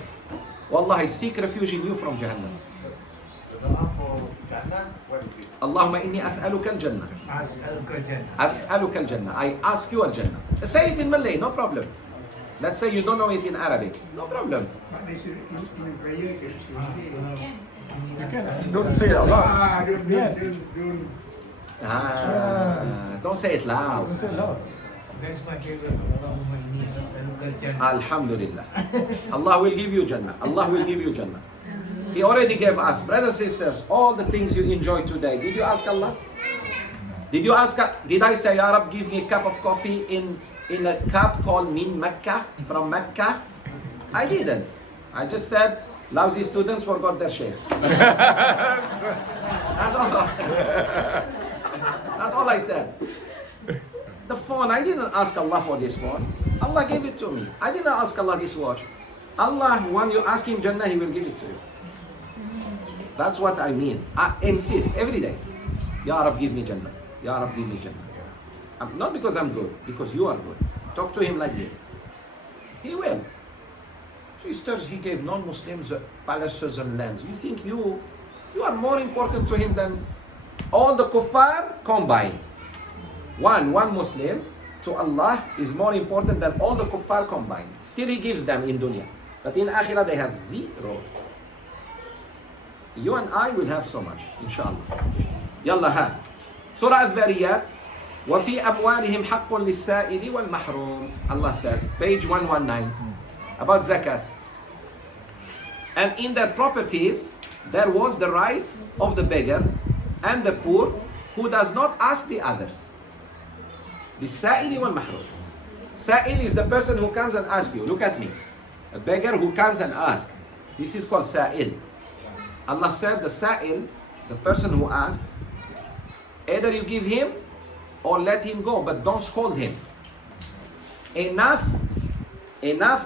Wallah, I seek refuge in you from Jahannam. The dua for Jannah, what is it? Allahumma inni as'aluka al-jannah. as'aluka jannah. As'aluka al-jannah. I ask you al-jannah. Say it in Malay, no problem. Let's say you don't know it in Arabic. No problem. But they should in prayer they should say. You can. Don't say it out loud. Don't. Don't say it loud. Don't say it loud. That's my favorite. Allahumma inni as'aluka jannah. Alhamdulillah. Allah will give you Jannah. Allah will give you Jannah. He already gave us, brothers and sisters, all the things you enjoy today. Did you ask Allah? Did I say, Ya Rab, give me a cup of coffee in a cup called Min Mecca, from Mecca? I didn't. I just said, lousy students forgot their Sheikh. That's all. That's all I said. The phone, I didn't ask Allah for this phone. Allah gave it to me. I didn't ask Allah this watch. Allah, when you ask Him Jannah, He will give it to you. That's what I mean. I insist every day. Ya Rab, give me Jannah. Ya Rab, give me Jannah. Not because I'm good, because you are good. Talk to Him like this. He will. Sisters, He gave non-Muslims palaces and lands. You think you are more important to Him than all the kuffar combined. One Muslim to Allah is more important than all the kuffar combined. Still He gives them in dunya. But in akhirah they have zero. You and I will have so much, inshallah. Yalla ha. Surah Al-Dhariyat. وَفِي أَمْوَالِهِمْ حَقٌّ لِلسَّائِلِ وَالْمَحْرُومِ. Allah says, page 119, about zakat. And in their properties, there was the right of the beggar and the poor who does not ask the others. لِلسَّائِلِ وَالْمَحْرُومِ. Sa'il is the person who comes and asks you. Look at me. A beggar who comes and asks. This is called sa'il. Allah said the sa'il, the person who asks, either you give him or let him go, but don't scold him. Enough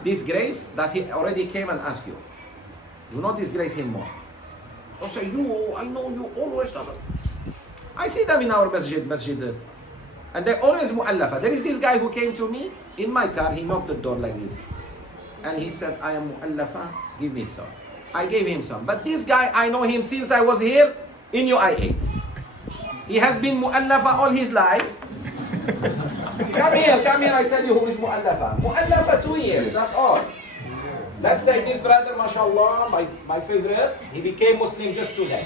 disgrace that he already came and asked you. Do not disgrace him more. Don't say, I know you always. I see them in our masjid. And they always mu'allafa. There is this guy who came to me in my car, he knocked the door like this. And he said, I am mu'allafa, give me some. I gave him some. But this guy, I know him since I was here in UIA. He has been mu'allafa all his life. Come here, I tell you who is mu'allafa. Mu'allafa 2 years, that's all. Let's say this brother, mashallah, my favorite, he became Muslim just today.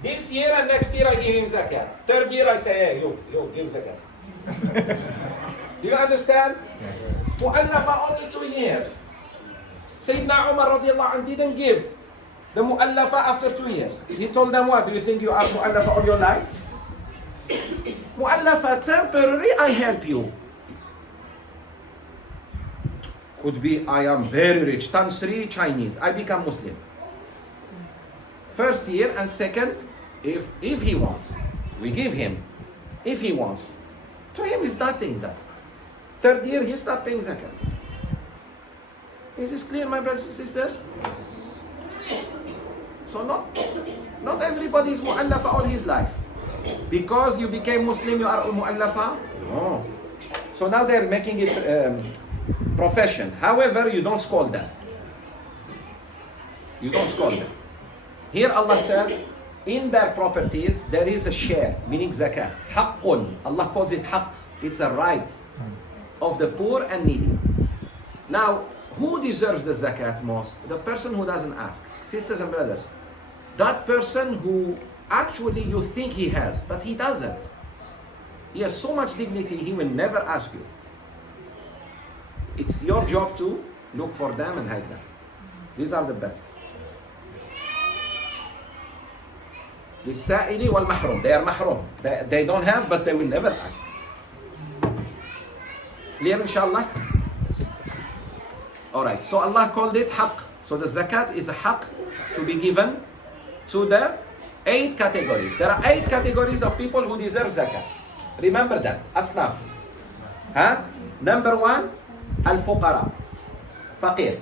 This year and next year I give him zakat. 3rd year I say, hey, you give zakat. Do you understand? Yes. Mu'allafa only 2 years. Sayyidina Umar radiallahu anh didn't give the mu'allafa after 2 years. He told them what? Do you think you are mu'allafa all your life? Mu'allafa temporary, I help you. Could be I am very rich, Tansri Chinese, I become Muslim. 1st year and 2nd, if he wants, we give him. If he wants, to him is nothing that. 3rd year he start paying zakat. Is this clear, my brothers and sisters? So not everybody is mu'allafa all his life. Because you became Muslim, you are mu'allafa? No. So now they're making it profession. However, you don't scold them. You don't scold them. Here Allah says, in their properties, there is a share, meaning zakat. Haqqun. Allah calls it haqq. It's a right of the poor and needy. Now, who deserves the zakat most? The person who doesn't ask. Sisters and brothers, that person who actually you think he has, but he doesn't. He has so much dignity, he will never ask you. It's your job to look for them and help them. These are the best. للسائل والمحروم. They are mahrum. They don't have, but they will never ask. Clear, inshallah? Alright, so Allah called it haqq. So the zakat is a haqq to be given to the 8 categories. There are 8 categories of people who deserve zakat. Remember that. Asnaf. Huh? Number 1, al-fuqara. Faqir.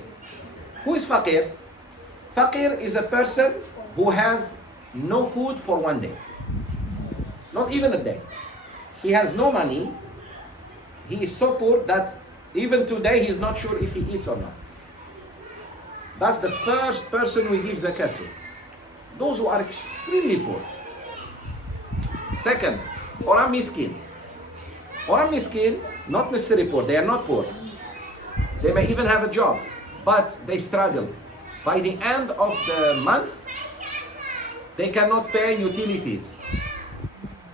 Who is faqir? Faqir is a person who has no food for one day. Not even a day. He has no money. He is so poor that even today he is not sure if he eats or not. That's the first person we give zakat to. Those who are extremely poor. Second, orang miskin. Orang miskin, not necessarily poor. They are not poor. They may even have a job, but they struggle. By the end of the month, they cannot pay utilities.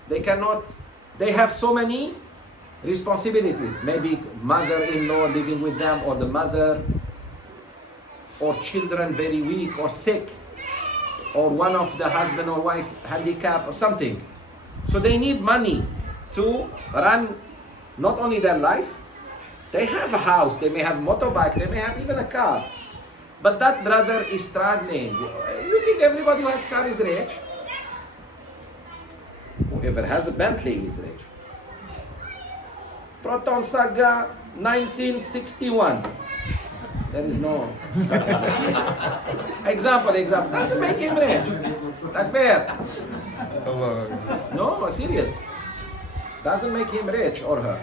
They have so many responsibilities. Maybe mother-in-law living with them, or the mother, or children very weak or sick, or one of the husband or wife handicapped or something. So they need money to run not only their life, they have a house, they may have a motorbike, they may have even a car. But that brother is struggling. You think everybody who has a car is rich? Whoever has a Bentley is rich. Proton Saga 1961. There is no example. Doesn't make him rich. Takbir. No, serious. Doesn't make him rich or her.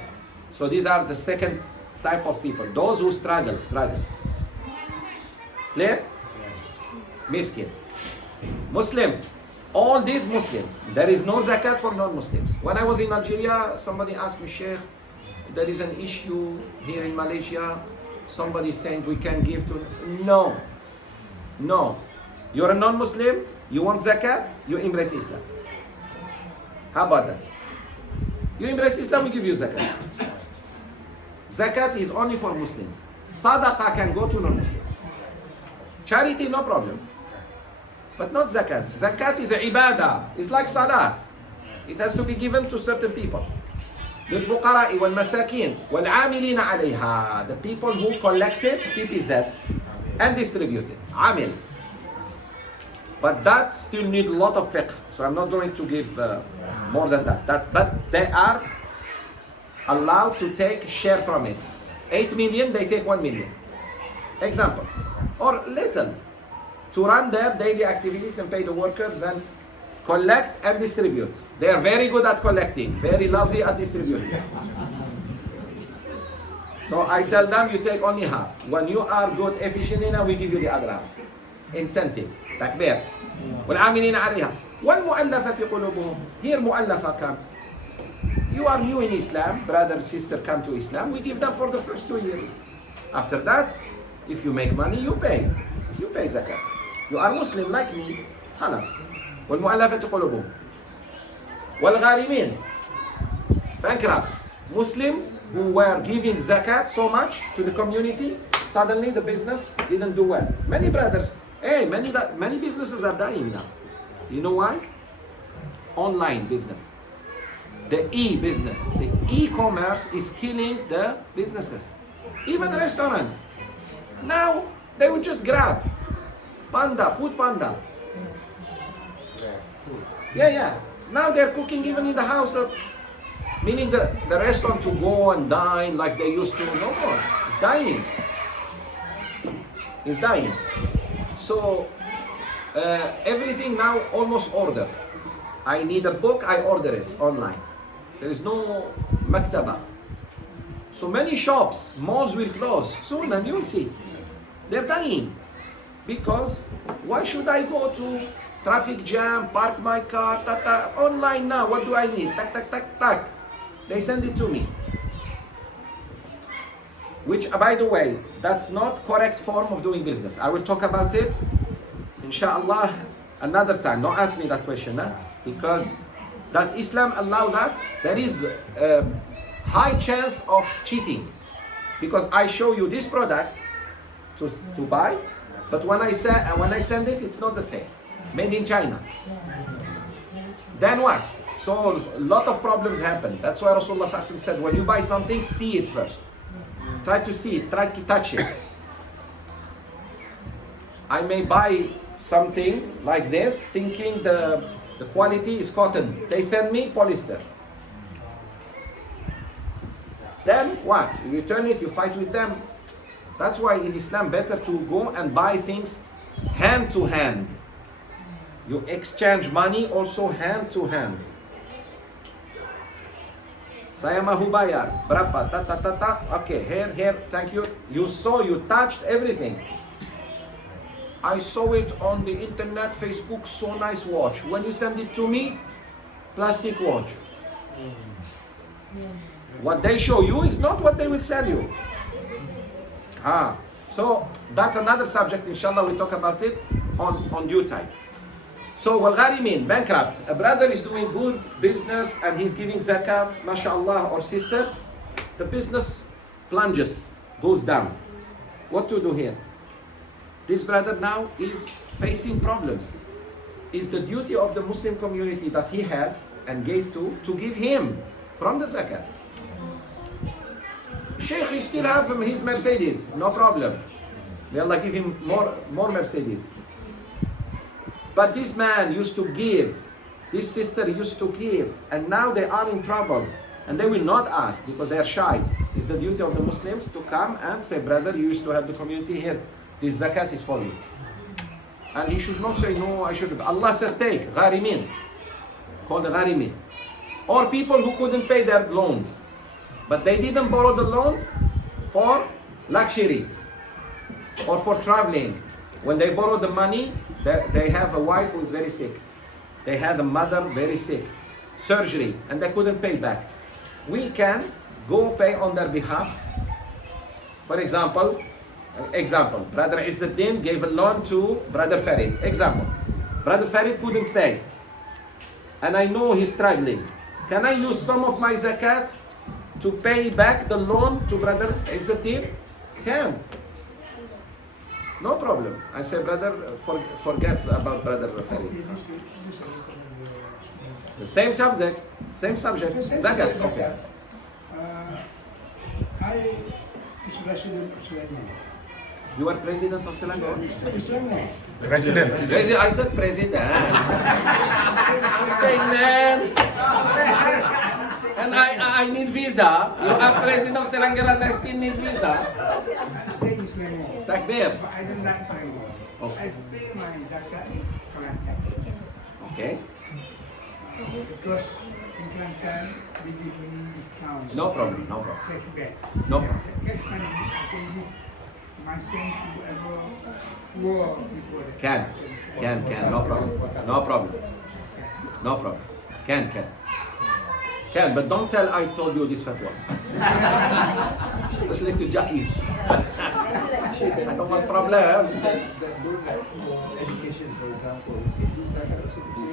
So these are the second type of people. Those who struggle. Clear? Miskin. Muslims. All these Muslims. There is no zakat for non-Muslims. When I was in Algeria, somebody asked me, Sheikh, there is an issue here in Malaysia. Somebody saying we can give to... No. You're a non-Muslim, you want zakat, you embrace Islam. How about that? You embrace Islam, we give you zakat. Zakat is only for Muslims. Sadaqah can go to non-Muslims. Charity, no problem. But not zakat. Zakat is a ibadah. It's like salat. It has to be given to certain people. للفقراء والمساكين والعاملين عليها, the people who collected PPZ and distributed. عامل. But that still need a lot of fiqh. So I'm not going to give more than that. But they are allowed to take share from it. 8 million, they take 1 million. Example. Or little. To run their daily activities and pay the workers and collect and distribute. They are very good at collecting, very lousy at distributing. So I tell them, you take only half. When you are good, efficient enough, we give you the other half. Incentive. Takbir. والعاملين عليها والمؤلفة قلوبهم. Here مؤلفة comes. You are new in Islam, brother, sister come to Islam, we give them for the first 2 years. After that, if you make money, you pay. You pay zakat. You are Muslim like me, خلاص. والمؤلفة قلوبهم والغارمين, bankrupt. Muslims who were giving zakat so much to the community, suddenly the business didn't do well. Many brothers, many businesses are dying now. You know why? Online business. The e-business, the e-commerce is killing the businesses. Even the restaurants. Now, they would just grab food panda. Yeah. Now they're cooking even in the house. Meaning the restaurant to go and dine like they used to. No more. It's dying. So everything now almost ordered. I need a book, I order it online. There is no maktaba. So many shops, malls will close soon, and you'll see. They're dying. Because why should I go to traffic jam, park my car, online now, what do I need? Tak. They send it to me. Which, by the way, that's not correct form of doing business. I will talk about it, inshallah, another time. Don't ask me that question, huh? Because does Islam allow that? There is a high chance of cheating. Because I show you this product to buy, but when I send it, it's not the same. Made in China. Then what? So a lot of problems happen. That's why Rasulullah said, when you buy something, see it first. Try to see it, try to touch it. I may buy something like this, thinking the quality is cotton. They send me polyester. Then what? You return it, you fight with them. That's why in Islam better to go and buy things hand to hand. You exchange money also hand to hand. Saya mahu bayar. Berapa? Ta ta ta ta. Okay, here, thank you. You saw, you touched everything. I saw it on the internet, Facebook, so nice watch. When you send it to me, plastic watch. What they show you is not what they will sell you. So that's another subject, inshallah, we'll talk about it on due time. So, wal-gharimin, bankrupt. A brother is doing good business and he's giving zakat, mashallah, or sister. The business plunges, goes down. What to do here? This brother now is facing problems. It's the duty of the Muslim community that he had and gave to give him from the zakat. Sheikh, he still have his Mercedes, no problem. May Allah give him more Mercedes. But this man used to give, this sister used to give, and now they are in trouble. And they will not ask because they are shy. It's the duty of the Muslims to come and say, brother, you used to have the community here. This zakat is for you. And he should not say, no, I should. Allah says take, gharimin. Called gharimin. Or people who couldn't pay their loans. But they didn't borrow the loans for luxury or for traveling. When they borrow the money, they have a wife who is very sick. They had a mother very sick. Surgery, and they couldn't pay back. We can go pay on their behalf. For example, Brother Izzuddin gave a loan to Brother Farid. Example, Brother Farid couldn't pay. And I know he's struggling. Can I use some of my zakat to pay back the loan to Brother Izzuddin? Can. No problem. I say, brother, forget about Brother Farid. The same subject. Zakat. Okay. I is resident of Selangor. You are president of Selangor? Selangor. President. I said president. I'm saying man. And I need visa. You are president of Selangor and I still need visa. Stay in Selangor. Takbir. But I don't like Selangor. Okay. I pay my zakat in Kelantan. Okay. Because in Kelantan, we give me discount. No problem. Cashback. No problem. Cash money, I can give my son to whoever poor people. Can. No problem. Can, but don't tell I told you this fatwa. Especially to Jaiz. I don't want problems. Education, for example.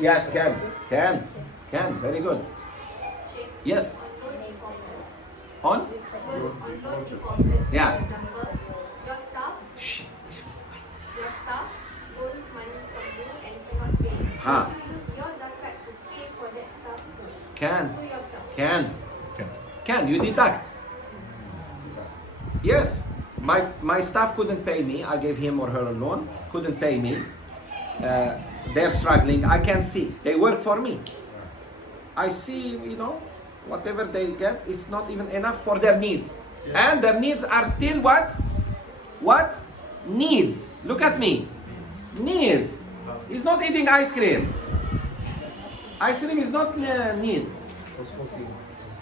Yes, can. Very good. Yes. On? Yeah. Your staff Shh. borrows money from you and cannot pay. Huh. You use your zakat to pay for that staff to Can. yourself. Can. You deduct. Yes. My staff couldn't pay me. I gave him or her a loan. Couldn't pay me. They're struggling. I can see. They work for me. I see, whatever they get is not even enough for their needs. And their needs are still what? What? Needs. Look at me. Needs. He's not eating ice cream. Ice cream is not need.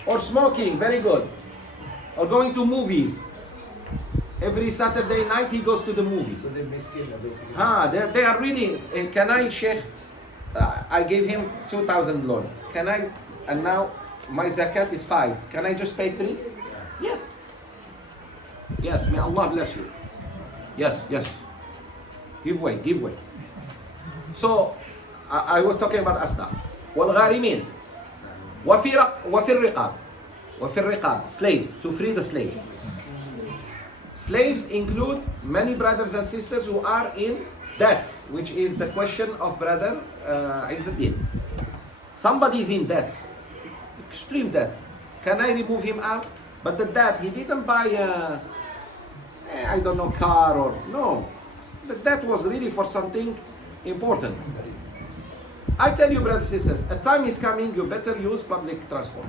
Or smoking. Very good. Or going to movies. Every Saturday night he goes to the movies. So they miskin, basically. They are really. And can I, Sheikh? I gave him 2,000 loan. Can I? And now my zakat is 5. Can I just pay 3? Yes. Yes. May Allah bless you. Yes. Give way. So I was talking about asnaf. والغارمين وفي الرقاب slaves, to free the slaves. Slaves include many brothers and sisters who are in debt, which is the question of Brother Izzuddin. Somebody is in debt, extreme debt. Can I remove him out? But the debt, he didn't buy a, car or, no. That was really for something important. I tell you, brothers and sisters, a time is coming, you better use public transport.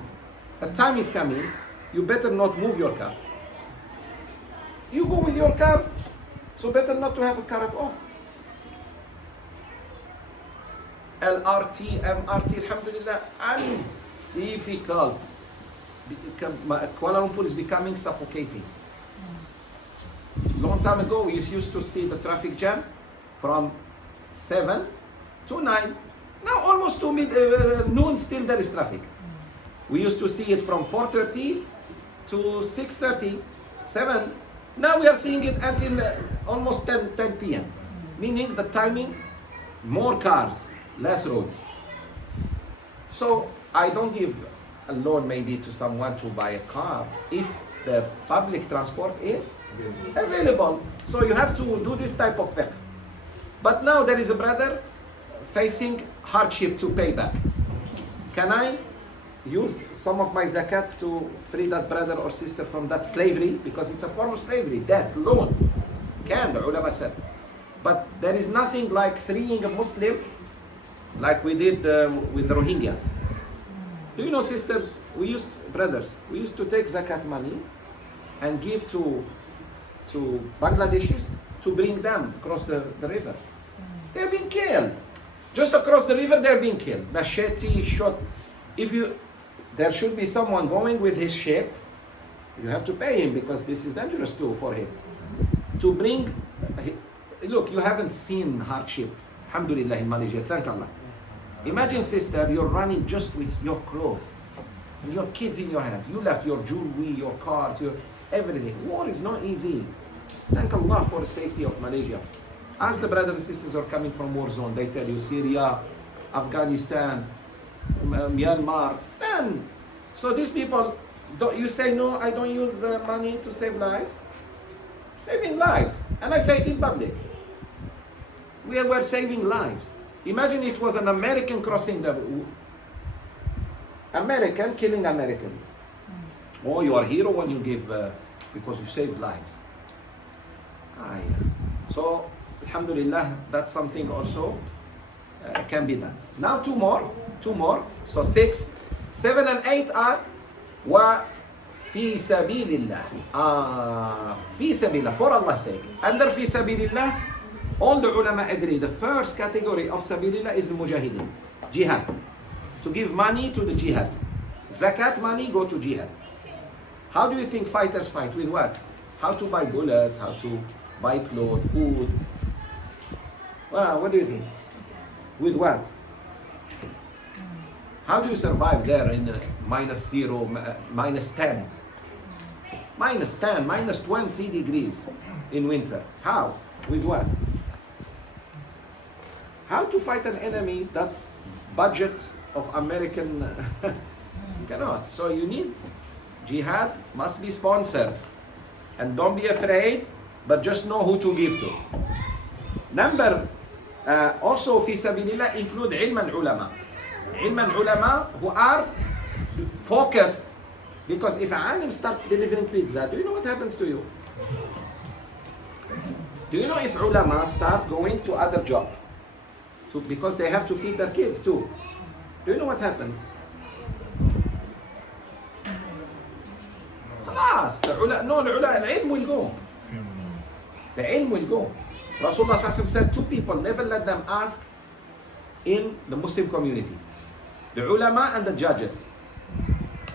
A time is coming, you better not move your car. You go with your car, so better not to have a car at all. LRT, MRT, alhamdulillah, difficult. Kuala Lumpur is becoming suffocating. Long time ago, we used to see the traffic jam from 7 to 9. Now almost to noon, still there is traffic. We used to see it from 4:30 to 6:30, 7. Now we are seeing it until almost 10 p.m. Meaning the timing, more cars, less roads. So I don't give a loan maybe to someone to buy a car if the public transport is available. So you have to do this type of fiqh. But now there is a brother facing hardship to pay back. Can I use some of my zakats to free that brother or sister from that slavery? Because it's a form of slavery, debt, loan. Can, the ulama said. But there is nothing like freeing a Muslim like we did with the Rohingyas. Do you know, sisters, brothers, we used to take zakat money and give to Bangladeshis to bring them across the river. They're being killed. Just across the river, they're being killed. Machete, shot. There should be someone going with his ship. You have to pay him because this is dangerous too for him. To bring, look, you haven't seen hardship. Alhamdulillah in Malaysia, thank Allah. Imagine, sister, you're running just with your clothes, and your kids in your hands. You left your jewelry, your cars, your everything. War is not easy. Thank Allah for the safety of Malaysia. As the brothers and sisters are coming from war zone, they tell you Syria, Afghanistan, Myanmar. And so these people, you say, no, I don't use money to save lives. Saving lives. And I say it in public. We were saving lives. Imagine it was an American crossing the... American killing American. Oh, you are a hero when you give, because you saved lives. So, alhamdulillah, that's something also can be done. Now two more. So 6, 7 and 8 are wa fi sabilillah. Fi sabilillah, for Allah's sake. Under fi sabilillah, all the ulama agree. The first category of sabilillah is the mujahideen, jihad. To give money to the jihad. Zakat money go to jihad. How do you think fighters fight? With what? How to buy bullets, how to buy clothes, food. Well, what do you think? With what? How do you survive there in -0, -10? -10, -20 degrees in winter. How? With what? How to fight an enemy that budget of American cannot. So you need jihad, must be sponsored. And don't be afraid, but just know who to give to. Number, also fi sabilillah include ilm and ulama. Ilm and ulama who are focused. Because if alim start delivering pizza, do you know what happens to you? Do you know if ulama start going to other job? Because they have to feed their kids too. Do you know what happens? خلاص, العلم will go. The ilm will go. Rasulullah said 2 people, never let them ask in the Muslim community. The ulama and the judges.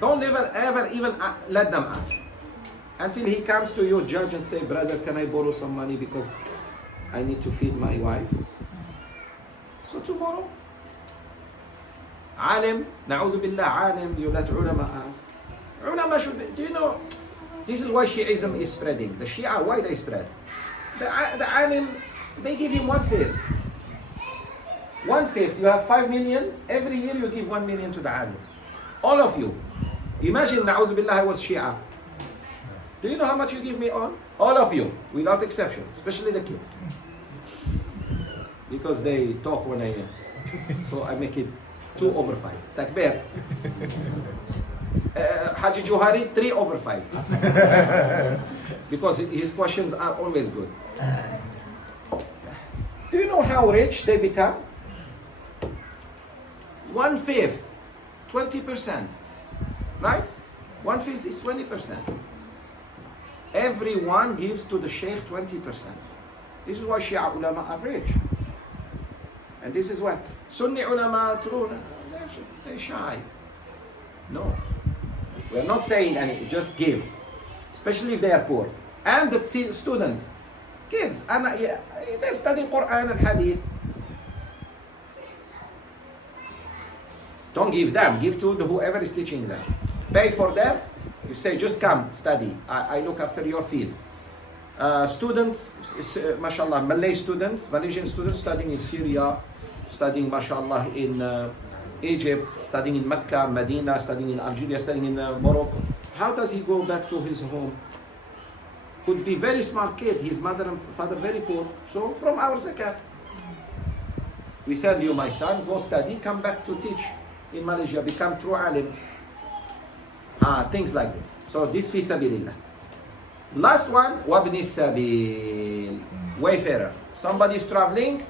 Don't ever even let them ask. Until he comes to your judge and say, brother, can I borrow some money because I need to feed my wife? So tomorrow, alim, na'udhu billah, alim, you let ulama ask. Ulama should be, do you know, this is why Shi'ism is spreading. The Shia, why they spread? The alim, they give him 1/5. 1/5, you have 5 million, every year you give 1 million to the alim. All of you. Imagine, na'udhu billah, I was Shia. Do you know how much you give me on? All of you, without exception, especially the kids. Because they talk when so I make it 2/5. Takbir. Haji Johari, 3/5. Because his questions are always good. Do you know how rich they become? 1/5, 20%. Right? 1/5 is 20%. Everyone gives to the Sheikh 20%. This is why Shia ulama are rich. And this is why Sunni ulama, they're shy. No. We're not saying any, just give. Especially if they are poor. And the students, kids, they're studying Quran and Hadith. Don't give them, give to whoever is teaching them. Pay for them, you say just come, study. I look after your fees. Students, mashallah, Malay students, Malaysian students studying in Syria, studying mashallah in Egypt, studying in Mecca, Medina, studying in Algeria, studying in Morocco. How does he go back to his home? Could be very smart kid, his mother and father very poor. So from our zakat, we send you, my son, go study, come back to teach in Malaysia, become true alim. Things like this. So this fi sabilillah. Last one, wabni sabil, wayfarer. Somebody is traveling,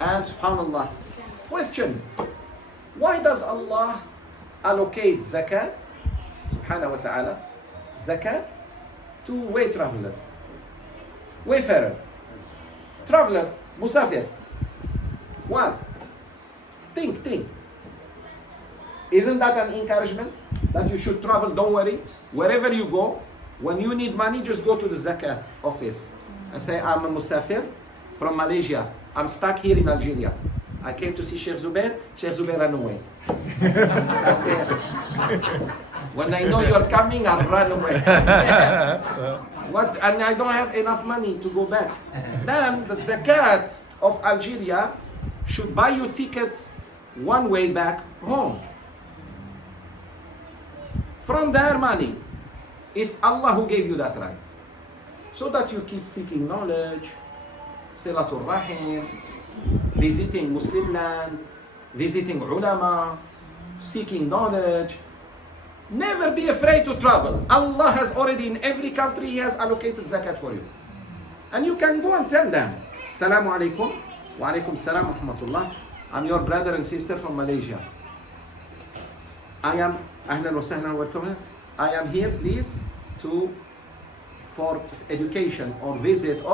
and subhanallah. Question: why does Allah allocate zakat, subhanahu wa ta'ala, zakat to way travelers? Wayfarer, traveler, musafir. What? Think. Isn't that an encouragement? That you should travel, don't worry. Wherever you go, when you need money, just go to the zakat office and say, I'm a musafir from Malaysia. I'm stuck here in Algeria. I came to see Sheikh Zoubir. Sheikh Zoubir ran away. When I know you're coming, I'll run away. What? And I don't have enough money to go back. Then the zakat of Algeria should buy you ticket one way back home. From their money. It's Allah who gave you that right. So that you keep seeking knowledge, Silatul Rahim, visiting Muslim land, visiting ulama, seeking knowledge. Never be afraid to travel. Allah has already, in every country, He has allocated zakat for you. And you can go and tell them, Assalamu alaikum, wa alaikum salam wa rahmatullah. I'm your brother and sister from Malaysia. I am, ahlan wa sahlan, welcome. I am here, please, for education or visit,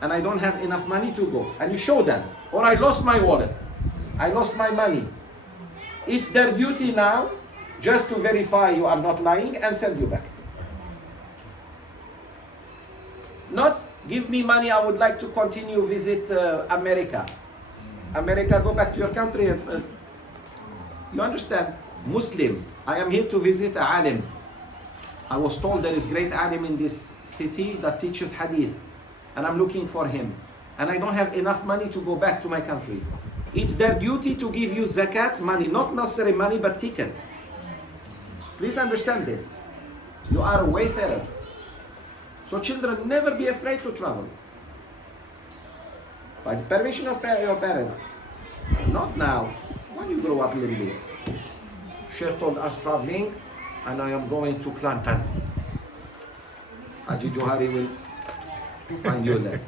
and I don't have enough money to go. And you show them. Or I lost my wallet. I lost my money. It's their duty now just to verify you are not lying and send you back. Not, give me money, I would like to continue visit America. America, go back to your country. You understand? Muslim, I am here to visit a alim. I was told there is great alim in this city that teaches hadith, and I'm looking for him. And I don't have enough money to go back to my country. It's their duty to give you zakat money, not necessarily money, but ticket. Please understand this. You are a wayfarer. So children, never be afraid to travel. By the permission of your parents. Not now. When you grow up a little bit. Sheikh told us traveling, and I am going to Kelantan. Haji Johari will find you there.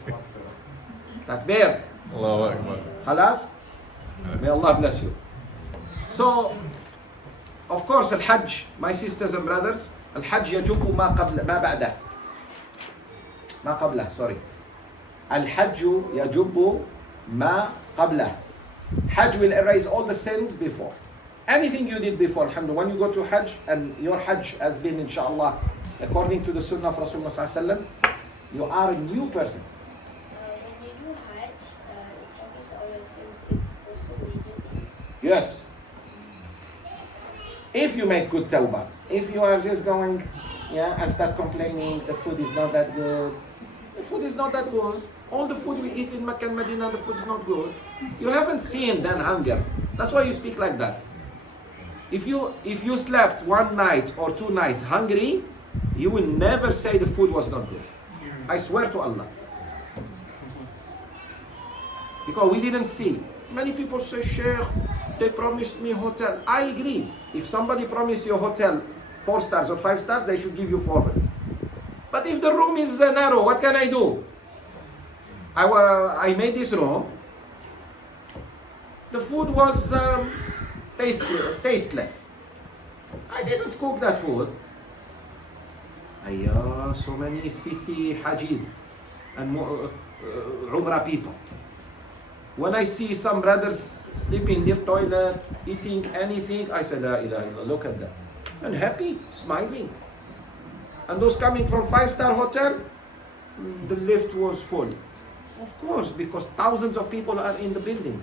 Takbir. Allahu Akbar. Khalas? May Allah bless you. So, of course, Al-Hajj, my sisters and brothers, Al-Hajj يجب ما بعده. ما قبله, sorry. Al-Hajj يجب ما قبله. Hajj will erase all the sins before. Anything you did before, alhamdulillah, when you go to Hajj and your Hajj has been, inshallah, according to the Sunnah of Rasulullah sallallahu alaihi wasallam, you are a new person. When you do Hajj, it forgives all your sins. It's also religious sins. Yes. If you make good tawbah. If you are just going, and start complaining, the food is not that good. The food is not that good. All the food we eat in Mecca and Medina, the food is not good. You haven't seen then hunger. That's why you speak like that. If you slept one night or 2 nights hungry, you will never say the food was not good. I swear to Allah. Because we didn't see. Many people say, Sheikh, they promised me hotel. I agree. If somebody promised you a hotel 4 stars or 5 stars, they should give you 4. But if the room is narrow, what can I do? I made this room, The food was tasteless. I didn't cook that food. So many Sisi Hajis and Umrah people. When I see some brothers sleeping near toilet, eating anything, I say, La ilaha illallah, look at that. And happy, smiling. And those coming from 5-star hotel, the lift was full. Of course, because thousands of people are in the building.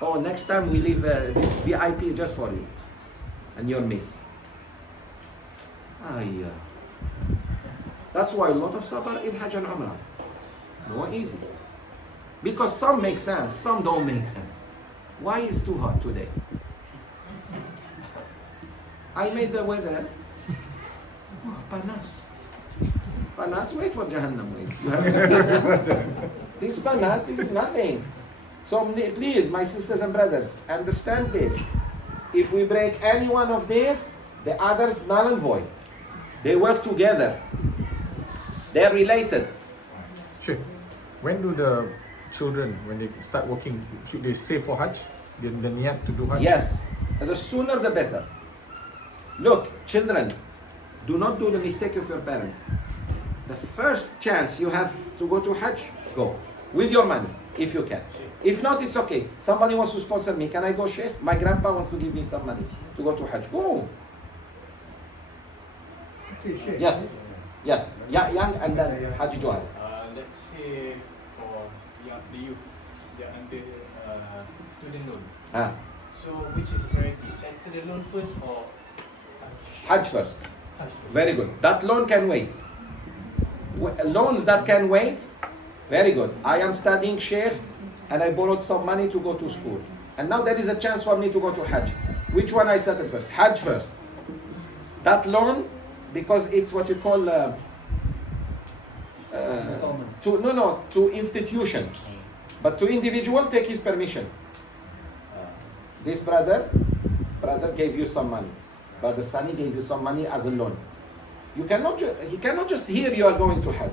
Oh, next time we leave this VIP just for you. And you'll miss. That's why a lot of sabr in Hajj and Umrah. No easy. Because some make sense, some don't make sense. Why is too hot today? I made the weather. Panas. Panas, wait for Jahannam, wait. You have to see this panas, this is nothing. So please, my sisters and brothers, understand this. If we break any one of these, the others null and void. They work together. They're related. Sheikh, when do the children, when they start working, should they save for Hajj? The niyat to do Hajj? Yes, and the sooner the better. Look, children, do not do the mistake of your parents. The first chance you have to go to Hajj, go. With your money, if you can. If not, it's okay. Somebody wants to sponsor me. Can I go, Sheikh? My grandpa wants to give me some money to go to Hajj. Go. Okay, Sheikh. Yes. Yes. Young and then Haji Johar. Let's say for the youth, they're under student loan. So which is priority? Settle the loan first or Hajj first. Hajj first? Very good. That loan can wait. Loans that can wait, very good. I am studying Sheikh and I borrowed some money to go to school. And now there is a chance for me to go to Hajj. Which one I settle first? Hajj first. That loan, because it's what you call to institution. But to individual, take his permission. This brother gave you some money. Brother Sani gave you some money as a loan. You cannot he cannot just hear you are going to Hajj.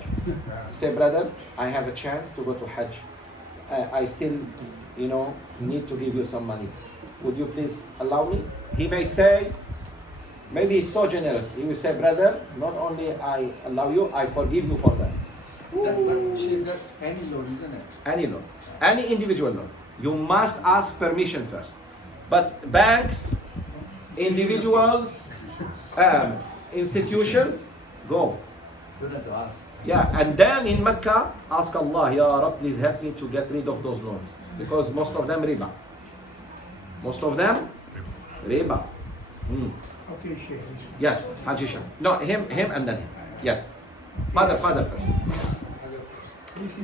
Say, brother, I have a chance to go to Hajj. I still, need to give you some money. Would you please allow me? He may say, maybe he's so generous. He will say, brother, not only I allow you, I forgive you for that. That's any loan, isn't it? Any loan. Any individual loan. You must ask permission first. But banks, individuals, institutions, go. Don't have to ask. Yeah, and then in Mecca, ask Allah, Ya Rab, please help me to get rid of those loans. Because most of them riba. Most of them riba. Okay, Sheikh. Yes, Haji Shah. No, him and then him. Yes. Father first.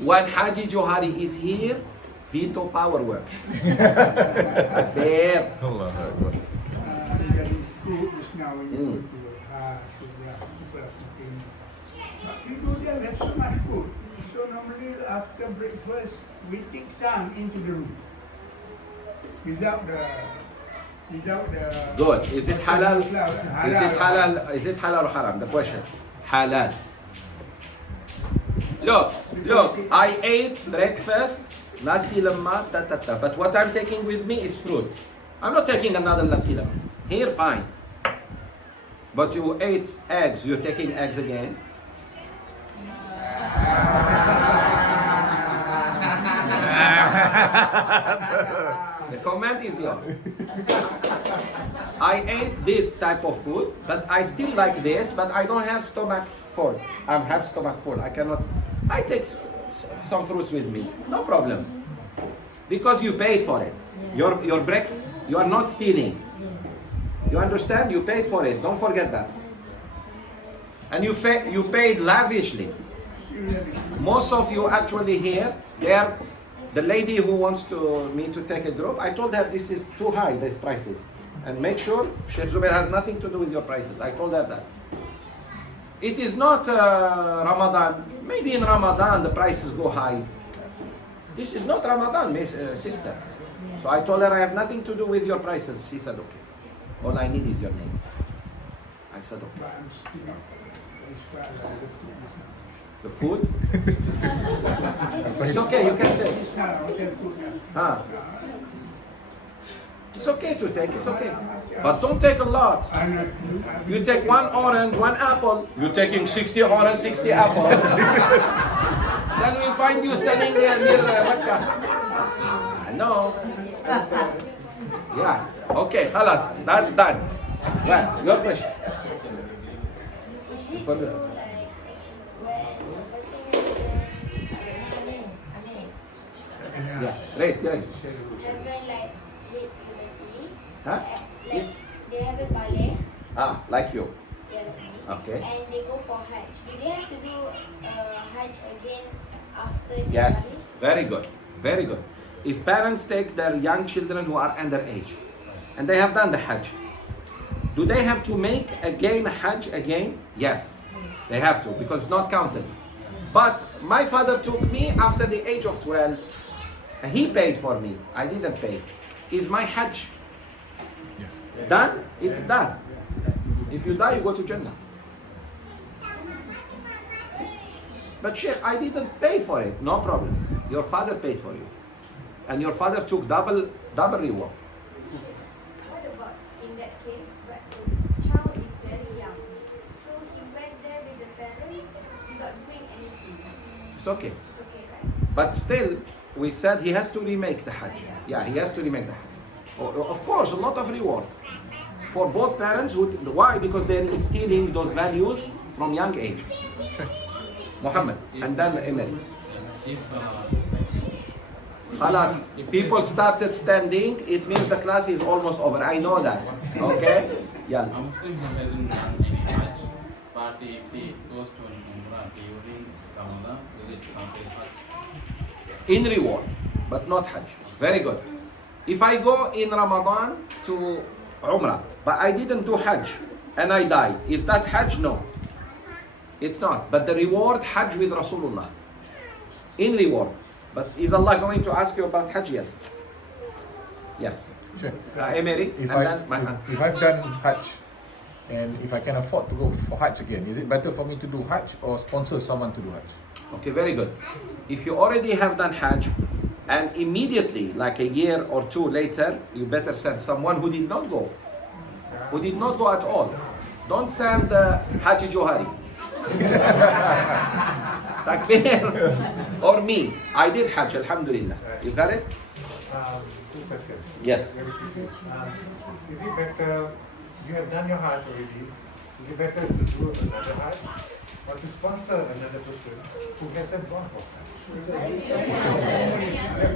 When Haji Johari is here, veto power works. There. Allah Akbar. Regarding food just now when you go to your house, people are cooking. But people there have so much food. So normally after breakfast, we take some into the room. Without the Good. Is it halal? Is it halal or haram? The question. Halal. Look, I ate breakfast, nasi lemak, but what I'm taking with me is fruit. I'm not taking another nasi lemak. Here, fine. But you ate eggs, you're taking eggs again. The comment is yours. I ate this type of food, but I still like this, but I don't have stomach full. I have stomach full. I cannot. I take some fruits with me. No problem. Because you paid for it. Your break. You are not stealing. You understand? You paid for it. Don't forget that. And you paid lavishly. Most of you actually here, the lady who wants me to take a group, I told her this is too high, these prices. And make sure Sheikh Zoubir has nothing to do with your prices. I told her that. It is not Ramadan. Maybe in Ramadan the prices go high. This is not Ramadan, sister. So I told her I have nothing to do with your prices. She said, okay. All I need is your name. I said, okay. The food? It's okay, you can take. It's okay to take, it's okay. But don't take a lot. And You take 1 orange, 1 apple. You're taking 60 orange, 60 apples. Then we find you selling near Mecca. No. Yeah. Okay, khalas. That's done. Well, your question. Is it For true, the- like, when the person is Yeah. Raise. haven't like hit puberty, Huh? like they haven't baligh, Like you. yeah, like me, Okay. and they go for Hajj. Do they have to do Hajj again after they Yes. Very good. Very good. If parents take their young children who are underage and they have done the Hajj, do they have to make again Hajj again? Yes. They have to because it's not counted. But my father took me after the age of 12 and he paid for me. I didn't pay. Is my Hajj Yes. done? It's done. If you die, you go to Jannah. But Sheikh, I didn't pay for it. No problem. Your father paid for you. And your father took double reward. What about in that case, but the child is very young, so he went there with the parents without doing anything. It's okay. It's okay, right? But still, we said he has to remake the Hajj. Yeah, he has to remake the Hajj. Of course, a lot of reward for both parents. Why? Because they're instilling those values from young age. Muhammad, and then Emily. If Khalas, people started standing, it means the class is almost over. I know that. Okay? Yeah. a Muslim who hasn't done any Hajj, but if he goes to an Umrah during Ramadan, will it count as Hajj? In reward, but not Hajj. Very good. If I go in Ramadan to Umrah, but I didn't do Hajj and I die, is that Hajj? No. It's not. But the reward, Hajj with Rasulullah. In reward. But is Allah going to ask you about Hajj? Yes. Yes. Sure. Emery, If, and then if I've done Hajj and if I can afford to go for Hajj again, is it better for me to do Hajj or sponsor someone to do Hajj? Okay, very good. If you already have done Hajj and immediately, like a year or two later, you better send someone who did not go. Who did not go at all. Don't send Haji Johari. Takbir. Or me. I did Hajj, Alhamdulillah. You got it? Two questions. Yes. Very quickly. Is it better, you have done your Hajj already, is it better to do another Hajj or to sponsor another person who hasn't gone for Hajj?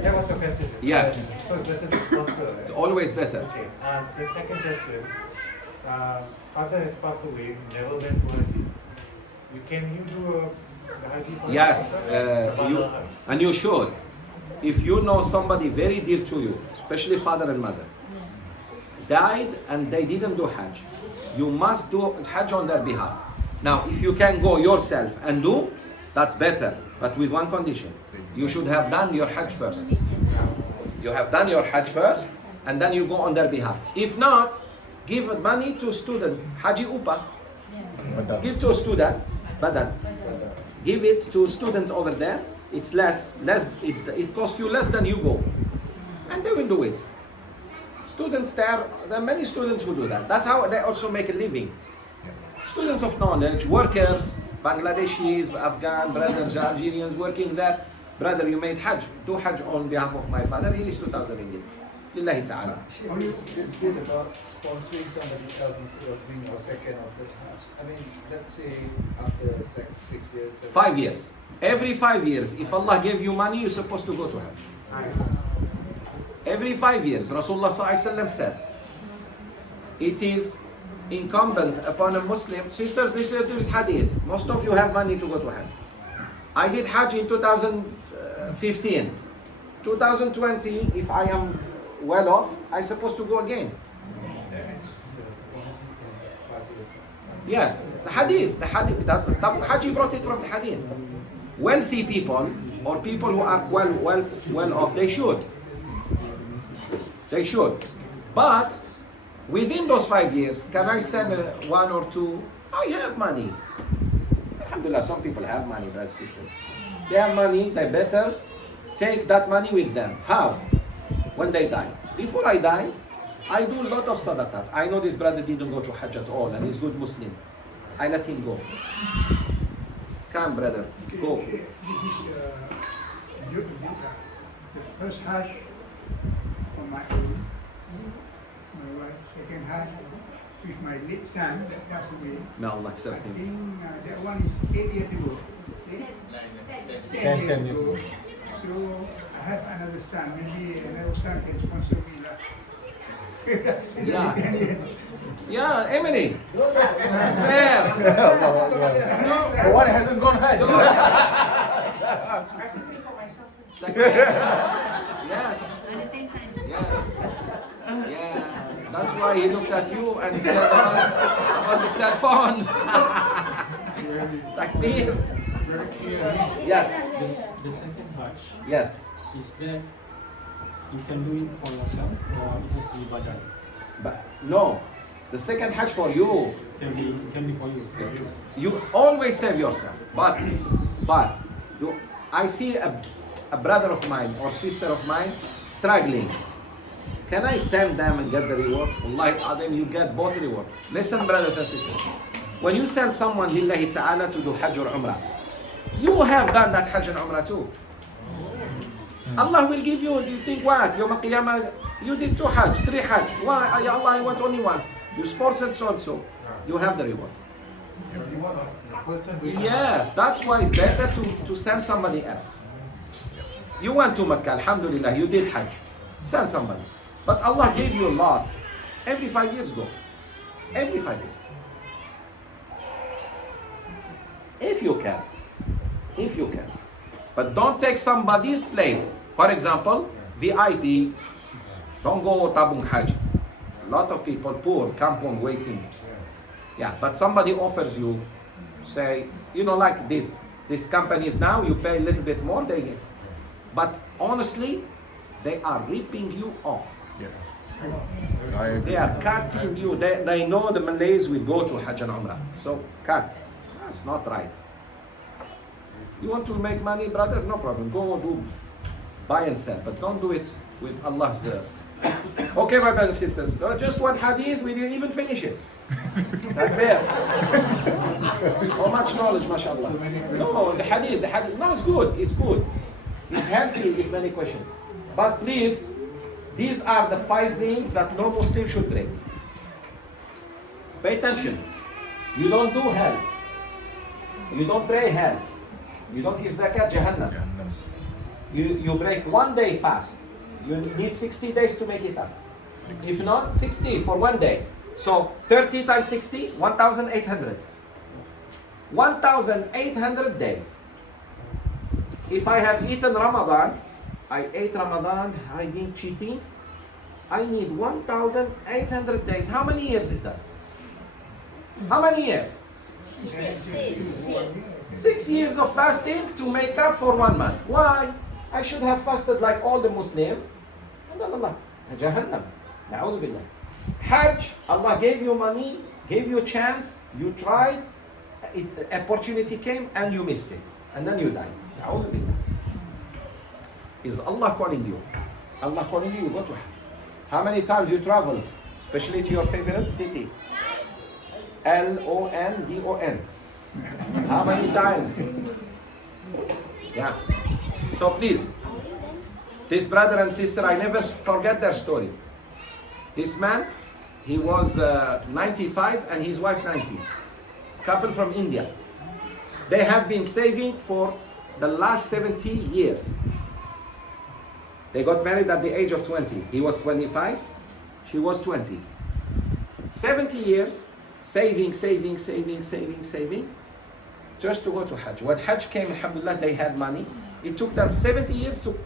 That was the question. Yes. So it's better to sponsor. It's always better. Okay. The second question, father has passed away, never went to Hajj. Can you do the Hajj for Yes. sponsor? And you should. If you know somebody very dear to you, especially father and mother, died and they didn't do Hajj, you must do Hajj on their behalf. Now, if you can go yourself and do, that's better. But with one condition, you should have done your Hajj first. You have done your Hajj first, and then you go on their behalf. If not, give money to student, Haji Upa. Give to a student, Badal. Give it to student over there. It's less, it costs you less than you go. And they will do it. Students there are many students who do that. That's how they also make a living. Students of knowledge, workers, Bangladeshis, Afghan brothers, Algerians working there. Brother, you made Hajj. Do Hajj on behalf of my father. Here is 2,000 ringgit. Lillahi ta'ala. This bit about sponsoring somebody else instead of doing your second or third Hajj. I mean, let's say after 6 years, 7 5 years. Every 5 years, if Allah gave you money, you're supposed to go to Hajj. Every 5 years, Rasulullah ﷺ said, it is incumbent upon a Muslim. Sisters, listen to this hadith. Most of you have money to go to Hajj. I did Hajj in 2015. 2020, if I am well off, I'm supposed to go again. Yes, the hadith, that Hajj brought it from the hadith. Wealthy people or people who are well off, they should. They should. But within those 5 years, can I send 1 or 2? I have money. Alhamdulillah, some people have money, brothers and sisters. They have money, they better take that money with them. How? When they die. Before I die, I do a lot of sadaqat. I know this brother didn't go to Hajj at all and he's a good Muslim. I let him go. Come, brother, go. This is the first Hajj on my own. My wife, second Hajj with my late son that passed away. May Allah I accept him. think that one is 8 years ago. 10 years ago. So I have another son. Maybe another son can sponsor me lah. Yeah. Yeah, Emily. There. No, the one hasn't gone Hajj. Yes. At the same time. Yes. Yeah. That's why he looked at you and said on the cell phone. Takbir. Yes. The second Hajj, Yes. is that you can do it for yourself or it has to be badal? But no. The second Hajj for you. Can be for you. You always save yourself. But I see a brother of mine or sister of mine struggling. Can I send them and get the reward? Wallahi Adam, you get both reward. Listen, brothers and sisters. When you send someone lillahi ta'ala to do Hajj or Umrah, you have done that Hajj and Umrah too. Allah will give you, you think what? Yawm al-Qiyamah, you did 2 Hajj, 3 Hajj. Why? Ya Allah, I want only once. You sponsored so-and-so. You have the reward. Yes, that's why it's better to send somebody else. You went to Mecca, alhamdulillah, you did Hajj. Send somebody. But Allah gave you a lot. Every 5 years go. Every 5 years. If you can. If you can. But don't take somebody's place. For example, VIP. Don't go Tabung Hajj. A lot of people, poor, kampung, waiting. Yeah, but somebody offers you, say, you know, like this companies now, you pay a little bit more, they get. But honestly, they are ripping you off. Yes. They are cutting you. They know the Malays will go to Hajj and Umrah. So cut. That's not right. You want to make money, brother? No problem. Go do buy and sell, but don't do it with Allah's. Okay, my brothers and sisters. Just one hadith, we didn't even finish it. Right there. So much knowledge, mashallah. No, the hadith. No, it's good. It's good. It's healthy with many questions. But please, these are the 5 things that no Muslim should break. Pay attention. You don't do hell. You don't pray hell. You don't give zakat, Jahannam. You break 1 day fast. You need 60 days to make it up. If not, 60 for 1 day. So 30 times 60, 1,800. 1,800 days. If I have eaten Ramadan, I ate Ramadan, I been cheating, I need 1,800 days. How many years is that? How many years? 6 years of fasting to make up for 1 month. Why? I should have fasted like all the Muslims. Allah, Jahannam. Na'udhu billah. Hajj, Allah gave you money, gave you a chance, you tried, opportunity came and you missed it. And then you died. Na'udhu billah. Is Allah calling you? Allah calling you, go to Hajj. How many times you traveled, especially to your favorite city? London. How many times? Yeah. So please, this brother and sister, I never forget their story. This man, he was 95 and his wife 90. Couple from India. They have been saving for the last 70 years. They got married at the age of 20. He was 25, she was 20. 70 years, saving, just to go to Hajj. When Hajj came, alhamdulillah, they had money. It took them 70 years to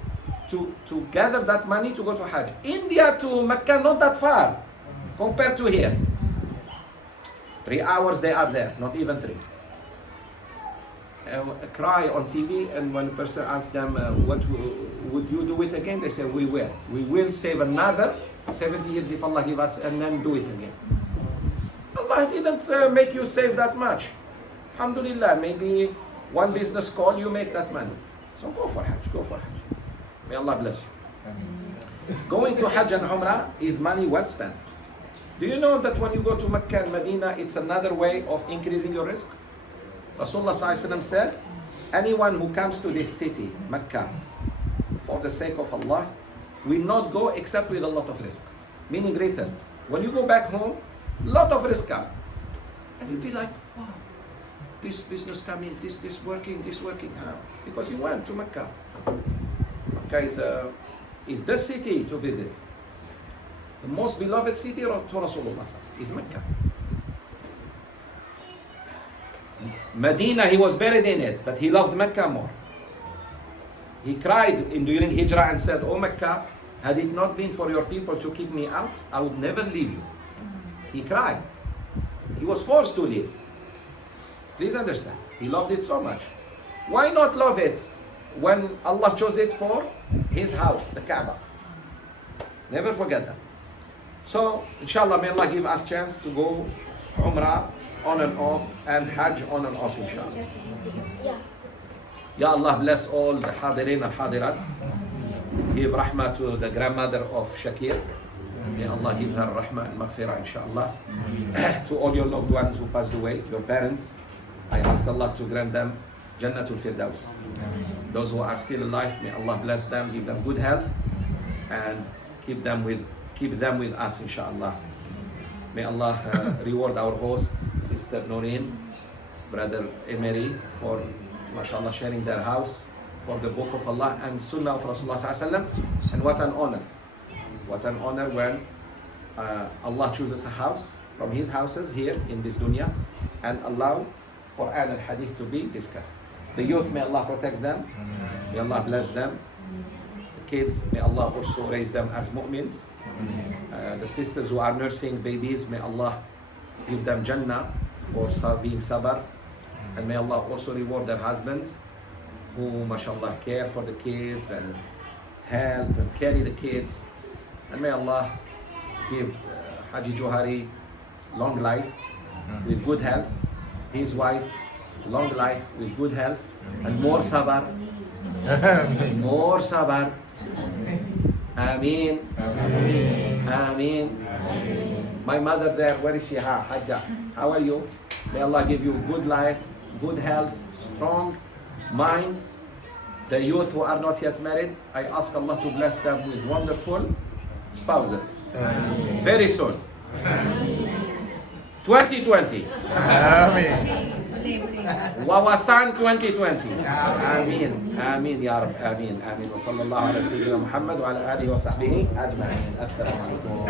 gather that money to go to Hajj. India to Mecca, not that far, compared to here. 3 hours they are there, not even 3. Cry on TV, and when a person asks them, what would you do it again? They say, we will. We will save another 70 years if Allah give us, and then do it again. Allah didn't make you save that much. Alhamdulillah, maybe one business call, you make that money. So go for Hajj, go for Hajj. May Allah bless you. Going to Hajj and Umrah is money well spent. Do you know that when you go to Mecca and Medina, it's another way of increasing your risk? Rasulullah ﷺ said, anyone who comes to this city, Mecca, for the sake of Allah, will not go except with a lot of risk. Meaning written, when you go back home, lot of risk come. And you'll be like, wow, this business coming, this working. Because you went to Mecca. Mecca is the city to visit. The most beloved city to Rasulullah is Mecca. Medina, he was buried in it, but he loved Mecca more. He cried during Hijrah and said, "Oh Mecca, had it not been for your people to keep me out, I would never leave you." He cried. He was forced to leave. Please understand, he loved it so much. Why not love it when Allah chose it for His house, the Kaaba? Never forget that. So, inshallah, may Allah give us chance to go Umrah on and off and Hajj on and off, inshallah. Ya Allah, bless all the Hadirin and Hadirat. Give rahmah to the grandmother of Shakir. May Allah give her rahmah and maghfirah, inshallah. To all your loved ones who passed away, your parents, I ask Allah to grant them Jannatul Firdaus. Those who are still alive, may Allah bless them, give them good health, and keep them with us, inshallah. May Allah reward our host, Sister Noreen, Brother Emery, for, mashallah, sharing their house for the Book of Allah and Sunnah of Rasulullah sallallahu alaihi wasallam. And what an honor. What an honor when Allah chooses a house from His houses here in this dunya and allow Quran and Hadith to be discussed. The youth, may Allah protect them. May Allah bless them. The kids, may Allah also raise them as mu'mins. The sisters who are nursing babies, may Allah give them Jannah for being sabr. And may Allah also reward their husbands who, mashallah, care for the kids and help and carry the kids. And may Allah give Haji Johari long life with good health, his wife long life with good health, and more sabr. More sabr. Ameen. Ameen. My mother there, where is she? Hajja. How are you? May Allah give you good life, good health, strong mind. The youth who are not yet married, I ask Allah to bless them with wonderful spouses. Very soon. 2020. Ameen. Wawasan 2020. Ameen. Ameen ya Rab. Ameen. Ameen. Wa sallallahu ala sayyidina Muhammad wa ala alihi wa sahbihi ajma'in. Assalamu alaikum.